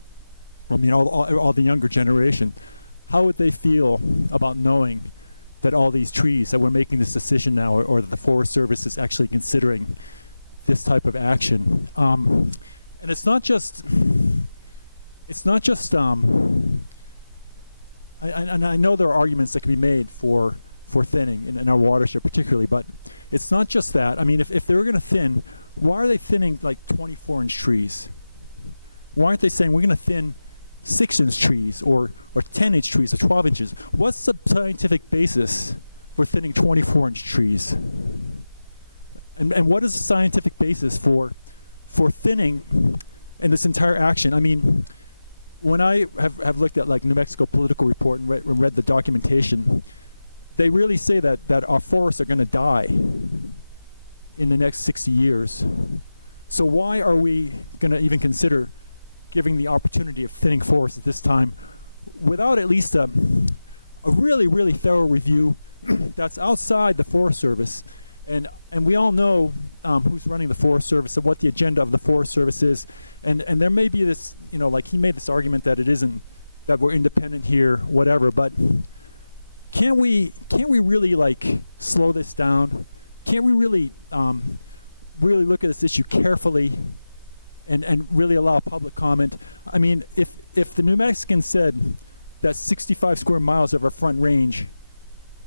I mean, all the younger generation. How would they feel about knowing that all these trees, that we're making this decision now, or that the Forest Service is actually considering this type of action? And it's not just. I know there are arguments that can be made for thinning in our watershed particularly, but it's not just that. I mean, if they were going to thin, why are they thinning like 24-inch trees? Why aren't they saying we're going to thin 6-inch trees or 10-inch trees or 12 inches? What's the scientific basis for thinning 24-inch trees? And what is the scientific basis for thinning in this entire action? I mean, when I have looked at like New Mexico Political Report and read the documentation, they really say that our forests are going to die in the next 60 years. So why are we going to even consider giving the opportunity of thinning forests at this time without at least a really, really thorough review that's outside the Forest Service? And we all know who's running the Forest Service and what the agenda of the Forest Service is. And there may be this, like he made this argument that it isn't, that we're independent here, whatever, but can't we really like slow this down? Can't we really really look at this issue carefully and really allow public comment? I mean, if the New Mexican said that 65 square miles of our Front Range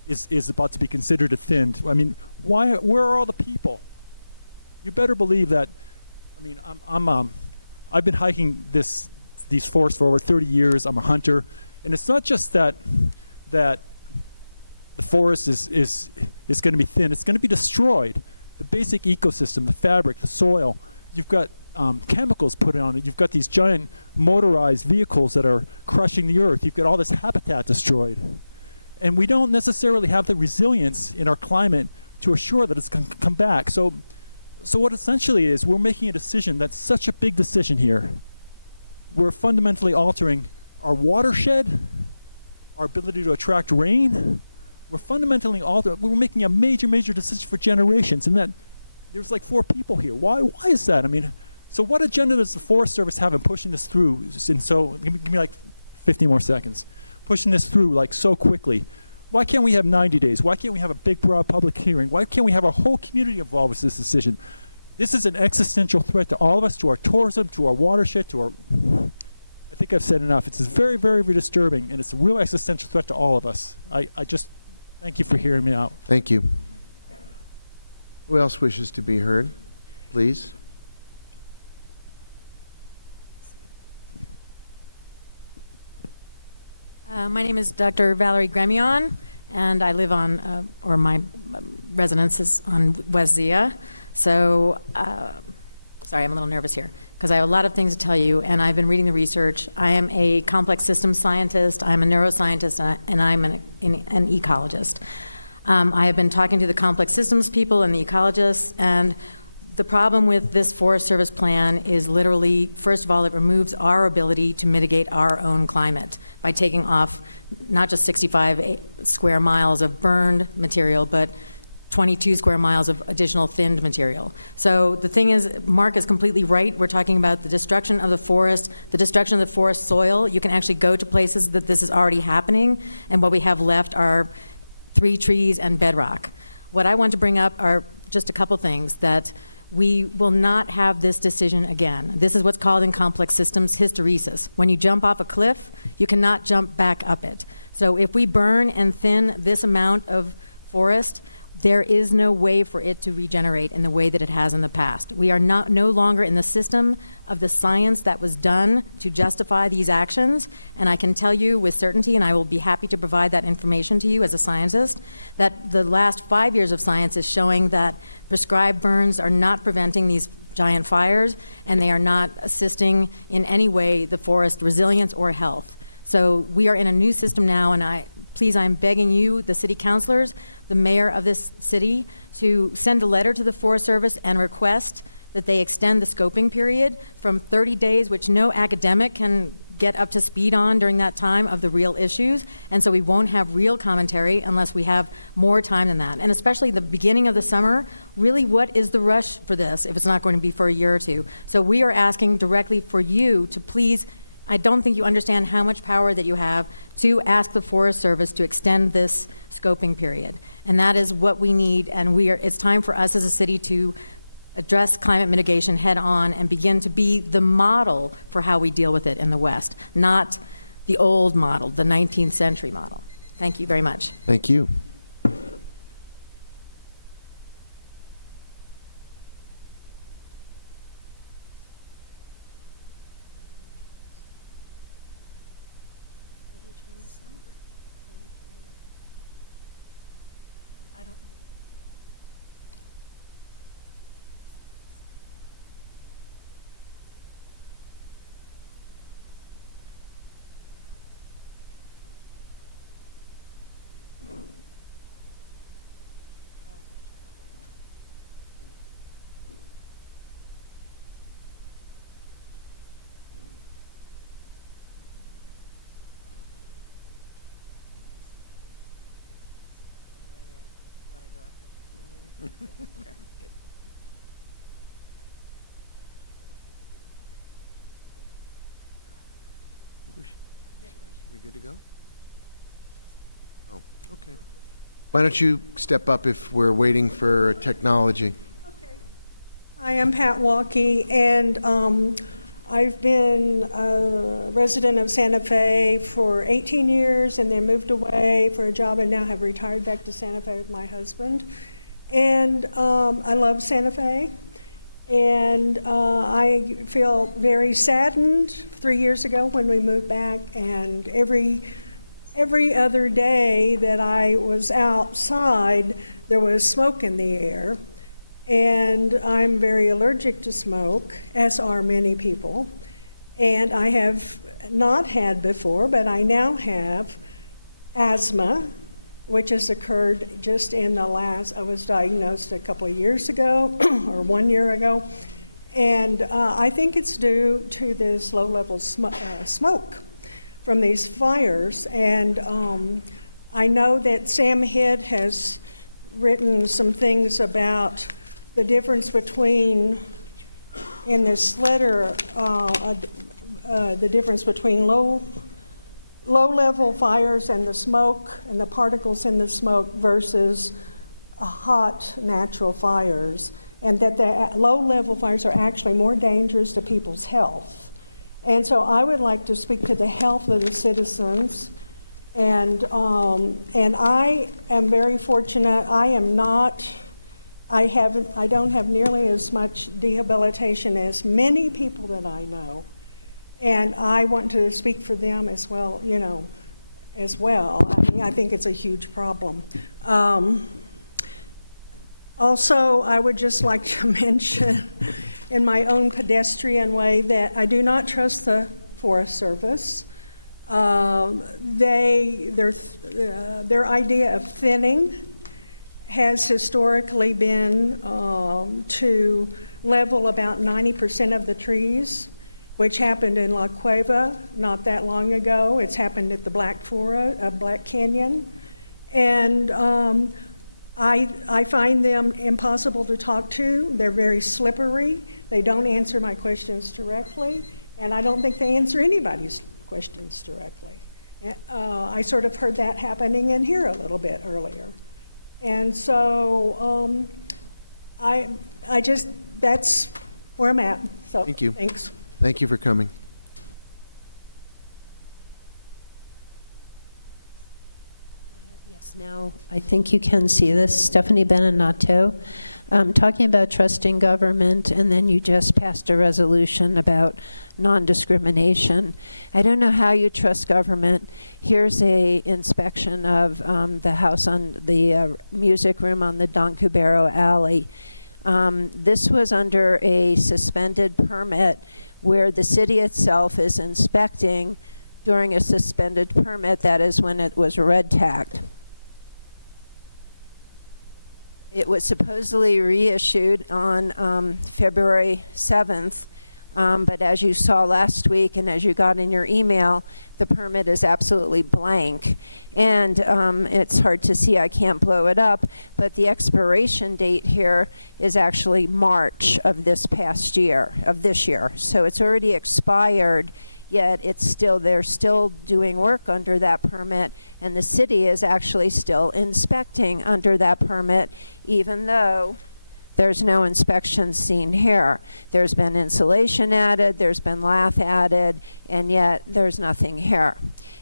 is about to be considered a thinned, I mean, where are all the people? You better believe that. I mean, I've been hiking these forests for over 30 years. I'm a hunter, and it's not just that the forest is going to be thin. It's going to be destroyed. The basic ecosystem, the fabric, the soil. You've got chemicals put on it. You've got these giant motorized vehicles that are crushing the earth. You've got all this habitat destroyed. And we don't necessarily have the resilience in our climate to assure that it's going to come back. So what essentially is, we're making a decision that's such a big decision here. We're fundamentally altering our watershed, our ability to attract rain. We're making a major decision for generations, and that there's like 4 people here. Why is that? I mean, so what agenda does the Forest Service have in pushing this through? And so, give me like 50 more seconds. Pushing this through like so quickly. Why can't we have 90 days? Why can't we have a big, broad public hearing? Why can't we have our whole community involved with this decision? This is an existential threat to all of us, to our tourism, to our watershed, to our... I think I've said enough. It's very, very, very disturbing, and it's a real existential threat to all of us. I just thank you for hearing me out. Thank you. Who else wishes to be heard? Please. My name is Dr. Valerie Gremion, and I live on, or my residence is on West Zia. So, sorry, I'm a little nervous here, because I have a lot of things to tell you, and I've been reading the research. I am a complex systems scientist, I'm a neuroscientist, and I'm an ecologist. I have been talking to the complex systems people and the ecologists, and the problem with this Forest Service plan is literally, first of all, it removes our ability to mitigate our own climate by taking off not just 65 square miles of burned material, but 22 square miles of additional thinned material. So the thing is, Mark is completely right. We're talking about the destruction of the forest, the destruction of the forest soil. You can actually go to places that this is already happening, and what we have left are 3 trees and bedrock. What I want to bring up are just a couple things that we will not have this decision again. This is what's called in complex systems hysteresis. When you jump off a cliff, you cannot jump back up it. So if we burn and thin this amount of forest, there is no way for it to regenerate in the way that it has in the past. We are no longer in the system of the science that was done to justify these actions, and I can tell you with certainty, and I will be happy to provide that information to you as a scientist, that the last 5 years of science is showing that prescribed burns are not preventing these giant fires, and they are not assisting in any way the forest resilience or health. So we are in a new system now, and I'm begging you, the city councilors, the mayor of this city, to send a letter to the Forest Service and request that they extend the scoping period from 30 days, which no academic can get up to speed on during that time of the real issues, and so we won't have real commentary unless we have more time than that. And especially the beginning of the summer, really what is the rush for this if it's not going to be for a year or two? So we are asking directly for you to please, I don't think you understand how much power that you have to ask the Forest Service to extend this scoping period. And that is what we need, and it's time for us as a city to address climate mitigation head on and begin to be the model for how we deal with it in the West, not the old model, the 19th century model. Thank you very much. Thank you. We good to go? Oh, okay. Why don't you step up if we're waiting for technology? I am Pat Walkie, and I've been a resident of Santa Fe for 18 years and then moved away for a job and now have retired back to Santa Fe with my husband. And I love Santa Fe. And I feel very saddened 3 years ago when we moved back, and every other day that I was outside, there was smoke in the air. And I'm very allergic to smoke, as are many people. And I have not had before, but I now have asthma, which has occurred just in the last, I was diagnosed a couple of years ago, or 1 year ago. And I think it's due to this low-level smoke from these fires. And I know that Sam Hidd has written some things about the difference between, in this letter, the difference between low-level fires and the smoke and the particles in the smoke versus hot natural fires, and that the low-level fires are actually more dangerous to people's health. And so I would like to speak to the health of the citizens, and I am very fortunate. I don't have nearly as much rehabilitation as many people that I know. And I want to speak for them as well, as well. I mean, I think it's a huge problem. Also, I would just like to mention in my own pedestrian way that I do not trust the Forest Service. Their idea of thinning has historically been to level about 90% of the trees, which happened in La Cueva not that long ago. It's happened at the Black Canyon. And I find them impossible to talk to. They're very slippery. They don't answer my questions directly, and I don't think they answer anybody's questions directly. I sort of heard that happening in here a little bit earlier. And so that's where I'm at. So Thank you. Thanks. Thank you for coming. Yes, now I think you can see this. Stephanie Beninato, talking about trusting government, and then you just passed a resolution about non-discrimination. I don't know how you trust government. Here's a inspection of the house on the music room on the Don Cubero Alley. This was under a suspended permit where the city itself is inspecting during a suspended permit, that is when it was red tagged. It was supposedly reissued on February 7th, but as you saw last week and as you got in your email, the permit is absolutely blank. And it's hard to see, I can't blow it up, but the expiration date here is actually March of this year. So it's already expired, yet they're still doing work under that permit, and the city is actually still inspecting under that permit, even though there's no inspection seen here. There's been insulation added, there's been lath added, and yet there's nothing here.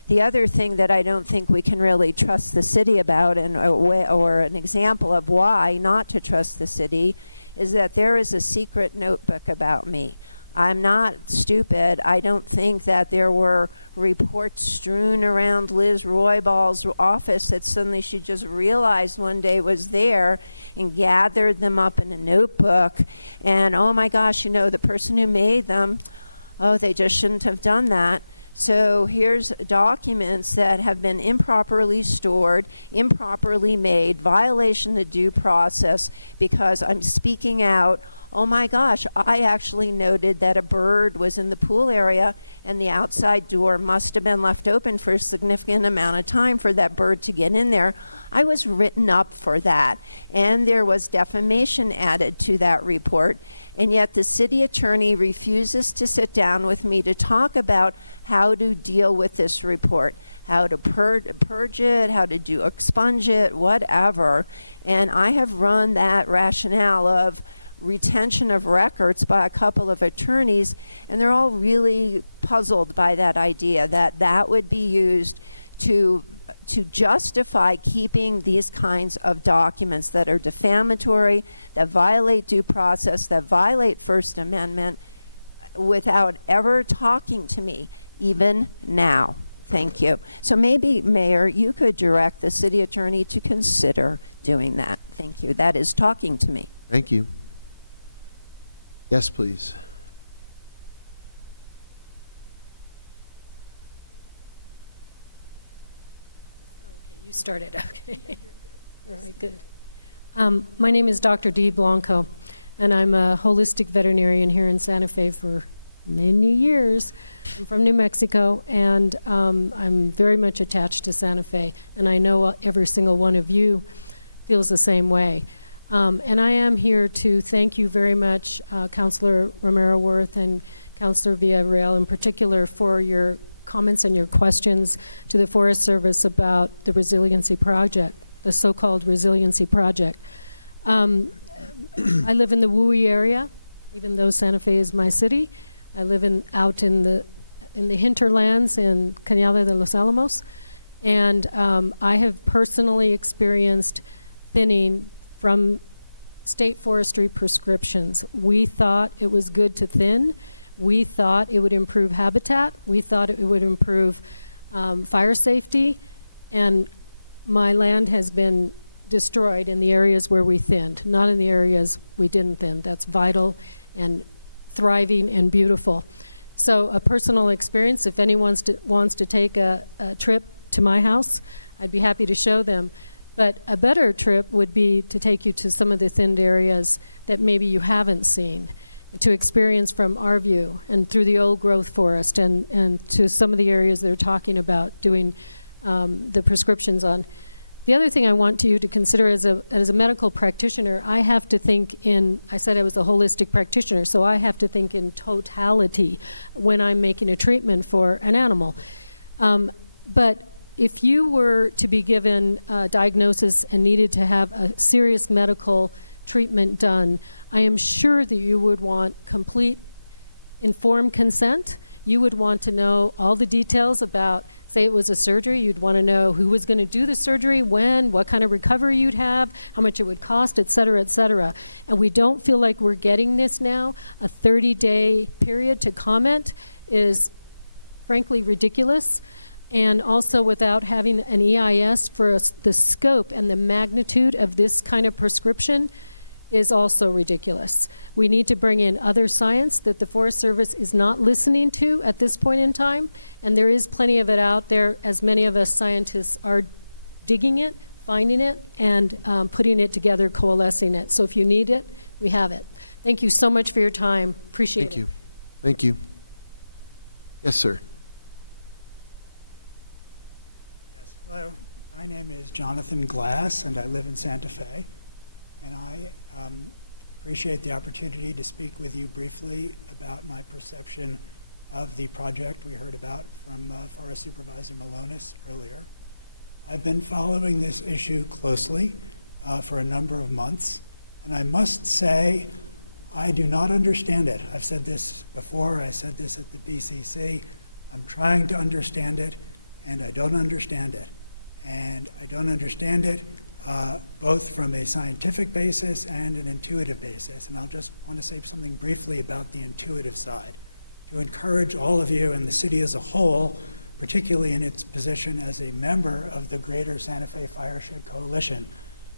The other thing that I don't think we can really trust the city about, or an example of why not to trust the city, is that there is a secret notebook about me. I'm not stupid. I don't think that there were reports strewn around Liz Royball's office that suddenly she just realized one day was there and gathered them up in a notebook. And oh my gosh, the person who made them, they just shouldn't have done that. So here's documents that have been improperly stored, improperly made, violation of due process, because I'm speaking out oh my gosh, I actually noted that a bird was in the pool area and the outside door must have been left open for a significant amount of time for that bird to get in there. I was written up for that, and there was defamation added to that report, and yet the city attorney refuses to sit down with me to talk about how to deal with this report, how to purge it, how to expunge it, whatever. And I have run that rationale of retention of records by a couple of attorneys, and they're all really puzzled by that idea that that would be used to justify keeping these kinds of documents that are defamatory, that violate due process, that violate First Amendment, without ever talking to me, even now. Thank you. So maybe, Mayor, you could direct the city attorney to consider doing that. Thank you. That is talking to me. Thank you. Yes, please. You started, okay. All right, good. My name is Dr. Dee Blanco, and I'm a holistic veterinarian here in Santa Fe for many years. I'm from New Mexico, and I'm very much attached to Santa Fe, and I know every single one of you feels the same way. And I am here to thank you very much, Councilor Romero-Worth and Councilor Villarreal in particular, for your comments and your questions to the Forest Service about the resiliency project, the so-called resiliency project. I live in the Wooey area, even though Santa Fe is my city. I live out in the hinterlands in Cañada de los Alamos, and I have personally experienced thinning from state forestry prescriptions. We thought it was good to thin. We thought it would improve habitat. We thought it would improve fire safety, and my land has been destroyed in the areas where we thinned, not in the areas we didn't thin. That's vital and thriving and beautiful. So a personal experience, if anyone wants to take a trip to my house, I'd be happy to show them. But a better trip would be to take you to some of the thinned areas that maybe you haven't seen, to experience from our view and through the old growth forest and to some of the areas they're talking about doing the prescriptions on. The other thing I want you to consider as a medical practitioner, I have to think I said I was a holistic practitioner, so I have to think in totality when I'm making a treatment for an animal. But if you were to be given a diagnosis and needed to have a serious medical treatment done, I am sure that you would want complete informed consent. You would want to know all the details about, say it was a surgery, you'd want to know who was going to do the surgery, when, what kind of recovery you'd have, how much it would cost, et cetera, et cetera. And we don't feel like we're getting this now. A 30-day period to comment is frankly ridiculous. And also without having an EIS for the scope and the magnitude of this kind of prescription is also ridiculous. We need to bring in other science that the Forest Service is not listening to at this point in time, and there is plenty of it out there, as many of us scientists are digging it, finding it, and putting it together, coalescing it. So if you need it, we have it. Thank you so much for your time. Appreciate it. Thank you. Thank you. Yes, sir. Hello, my name is Jonathan Glass, and I live in Santa Fe. And I appreciate the opportunity to speak with you briefly about my perception of the project we heard about from Forest Supervisor Malonis earlier. I've been following this issue closely for a number of months, and I must say I do not understand it. I've said this before, I said this at the BCC. I'm trying to understand it, and I don't understand it. And I don't understand it both from a scientific basis and an intuitive basis. And I'll just want to say something briefly about the intuitive side, to encourage all of you and the city as a whole, particularly in its position as a member of the Greater Santa Fe Fireshed Coalition,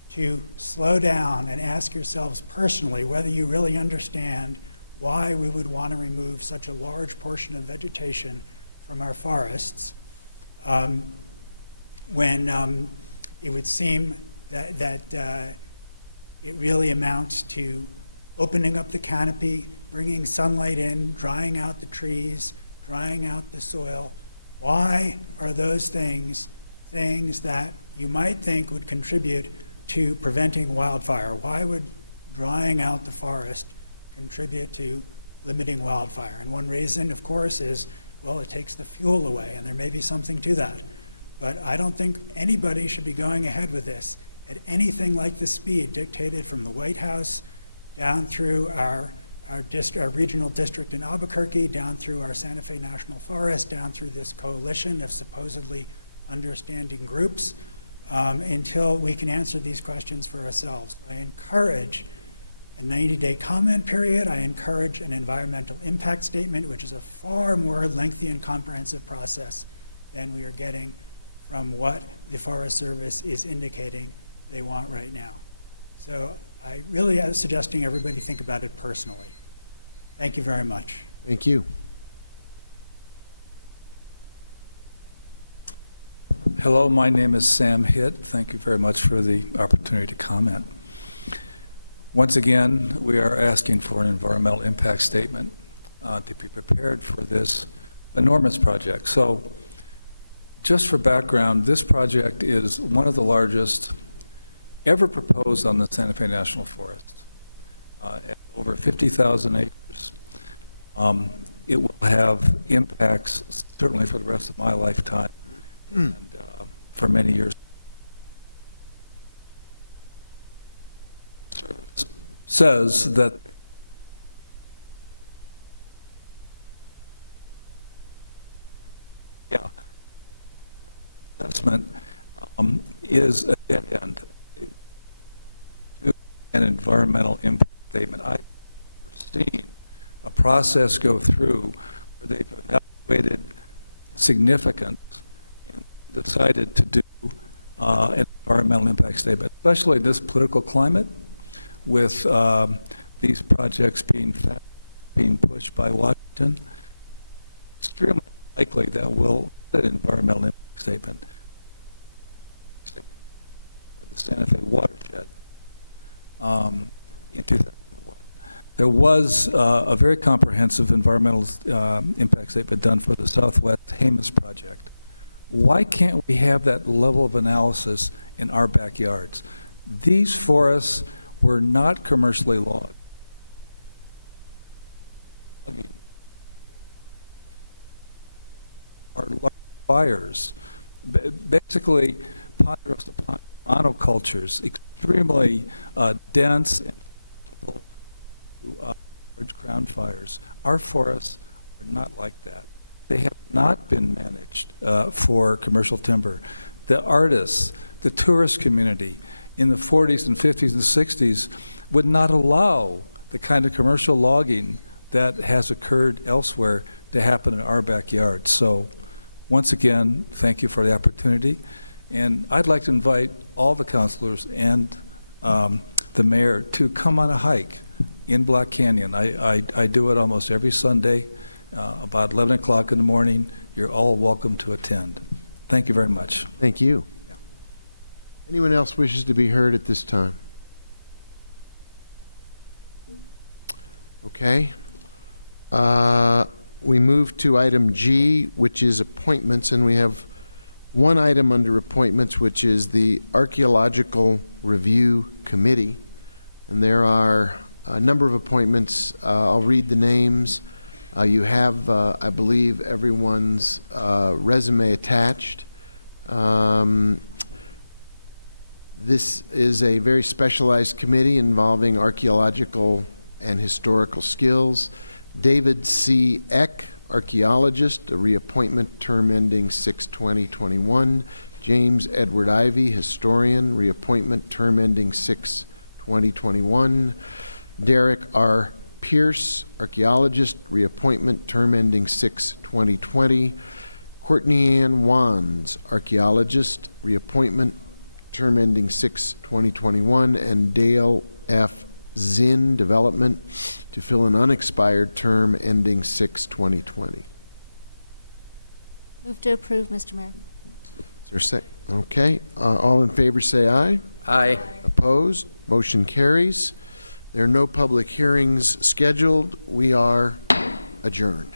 to slow down and ask yourselves personally whether you really understand why we would want to remove such a large portion of vegetation from our forests when it would seem that it really amounts to opening up the canopy, bringing sunlight in, drying out the trees, drying out the soil. Why are those things that you might think would contribute to preventing wildfire? Why would drying out the forest contribute to limiting wildfire? And one reason, of course, is, well, it takes the fuel away, and there may be something to that. But I don't think anybody should be going ahead with this at anything like the speed dictated from the White House down through our regional district in Albuquerque, down through our Santa Fe National Forest, down through this coalition of supposedly understanding groups, until we can answer these questions for ourselves. I encourage a 90-day comment period. I encourage an environmental impact statement, which is a far more lengthy and comprehensive process than we are getting from what the Forest Service is indicating they want right now. So I really am suggesting everybody think about it personally. Thank you very much. Thank you. Hello, my name is Sam Hitt. Thank you very much for the opportunity to comment. Once again, we are asking for an environmental impact statement to be prepared for this enormous project. So just for background, this project is one of the largest ever proposed on the Santa Fe National Forest, at over 50,000 acres. It will have impacts certainly for the rest of my lifetime and for many years. Says that assessment is a dead end. An environmental impact statement. I've never seen a process go through where they've evaluated significance and decided to do an environmental impact statement, especially in this political climate, with these projects being pushed by Washington. Extremely likely that we'll get an environmental impact statement for the Santa Fe watershed. In 2001. There was a very comprehensive environmental impact statement done for the Southwest Jemez project. Why can't we have that level of analysis in our backyards? These forests were not commercially logged. Are large fires, basically ponderosa monocultures, extremely dense and large ground fires. Our forests are not like that. They have not been managed for commercial timber. The artists, the tourist community in the 40s and 50s and 60s would not allow the kind of commercial logging that has occurred elsewhere to happen in our backyard. So once again, thank you for the opportunity. And I'd like to invite all the councilors and the mayor to come on a hike in Black Canyon. I do it almost every Sunday, about 11 o'clock in the morning. You're all welcome to attend. Thank you very much. Thank you. Yeah. Anyone else wishes to be heard at this time? Okay. We move to item G, which is appointments, and we have one item under appointments, which is the Archaeological Review Committee. And there are a number of appointments. I'll read the names. You have, I believe, everyone's resume attached. This is a very specialized committee involving archaeological and historical skills. David C. Eck, archaeologist, a reappointment, term ending 6/20/21. James Edward Ivy, historian, reappointment, term ending 6/20/21. Derek R. Pierce, archaeologist, reappointment, term ending 6/20/20. Courtney Ann Wands, archaeologist, reappointment, term ending 6/20/21. And Dale F. Zinn, development, to fill an unexpired term ending 6/20/20. Move to approve, Mr. Mayor. Is there okay. All in favor say aye. Aye. Opposed? Motion carries. There are no public hearings scheduled. We are adjourned.